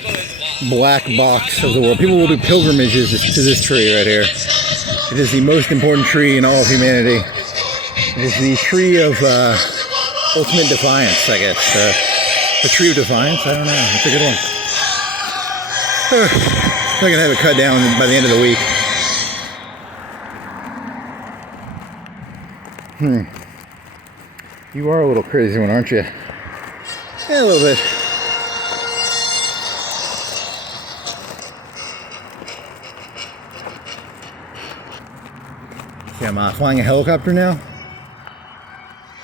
black box of the world. People will do pilgrimages to this tree right here. It is the most important tree in all of humanity. It is the tree of ultimate defiance, I guess. The tree of defiance? I don't know. It's a good one. They're going to have it cut down by the end of the week. You are a little crazy one, aren't you? Yeah, a little bit. See, I'm flying a helicopter now.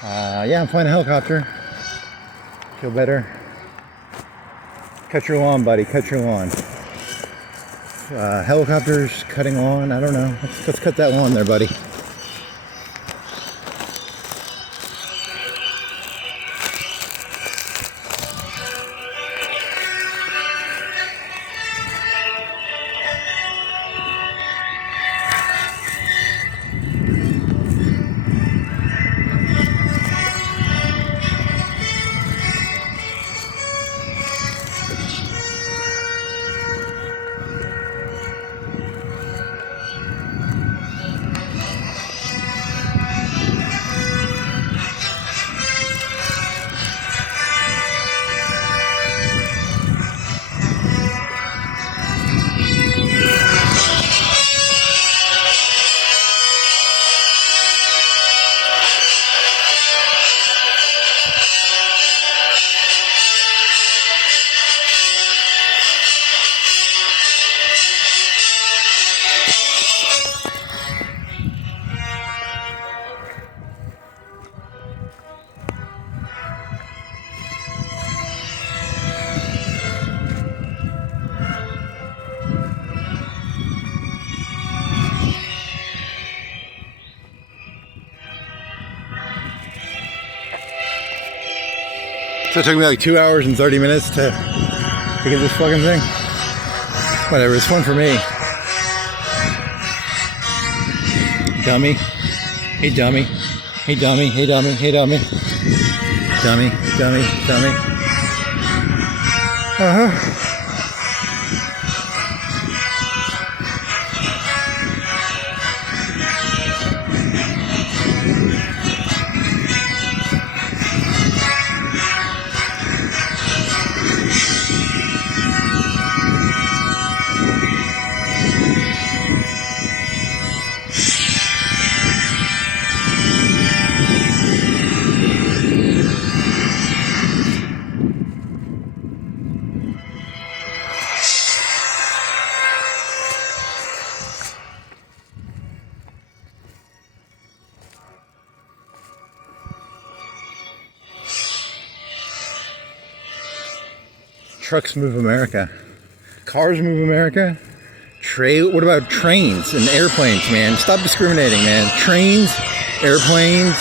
Yeah, I'm flying a helicopter. Feel better? Cut your lawn, buddy. Cut your lawn. Helicopters, cutting lawn. I don't know. Let's cut that lawn there, buddy. So it took me like 2 hours and 30 minutes to get this fucking thing. Whatever, it's fun for me. Dummy. Hey dummy. Hey dummy. Hey dummy. Hey dummy. Dummy. Dummy. Dummy. Uh-huh. Trucks move America. Cars move America. What about trains and airplanes, man? Stop discriminating, man. Trains, airplanes,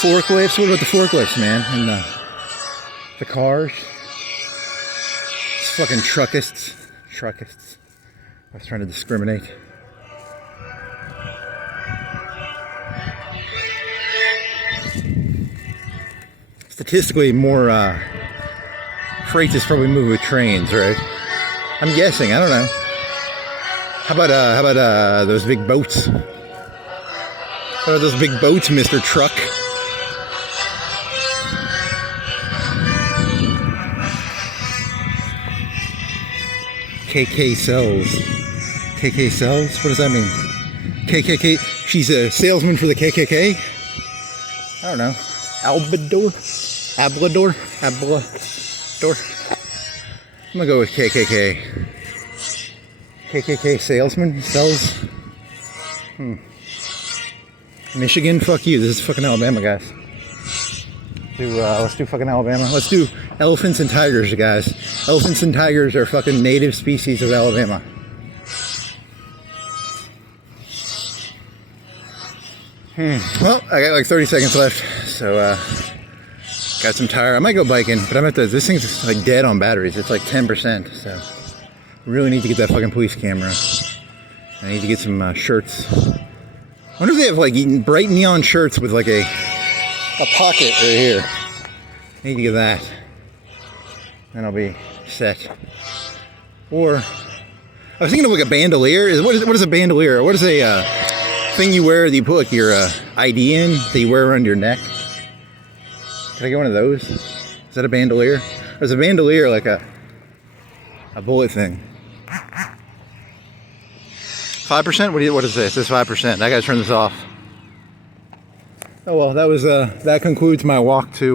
forklifts. What about the forklifts, man? And the cars. It's fucking truckists. Truckists. I was trying to discriminate. Statistically, more freight is probably moved with trains, right? I'm guessing. I don't know. How about those big boats? How about those big boats, Mr. Truck? KK sells. KK sells? What does that mean? KKK? She's a salesman for the KKK? I don't know. Ablador? I'm gonna go with KKK. KKK salesman sells. Michigan, fuck you. This is fucking Alabama, guys. Let's do fucking Alabama. Let's do elephants and tigers, guys. Elephants and tigers are fucking native species of Alabama. Well, I got like 30 seconds left, so got some tire. I might go biking, but I'm at this thing's like dead on batteries. It's like 10%, so really need to get that fucking police camera. I need to get some shirts. I wonder if they have like bright neon shirts with like a pocket right here. I need to get that. Then I'll be set. Or I was thinking of like a bandolier. What is a bandolier? What is a thing you wear that you put like your ID in that you wear around your neck? Can I get one of those? Is that a bandolier? Or is a bandolier like a bullet thing? 5%? What is this? This is 5%. I gotta turn this off. Oh well, that concludes my walk to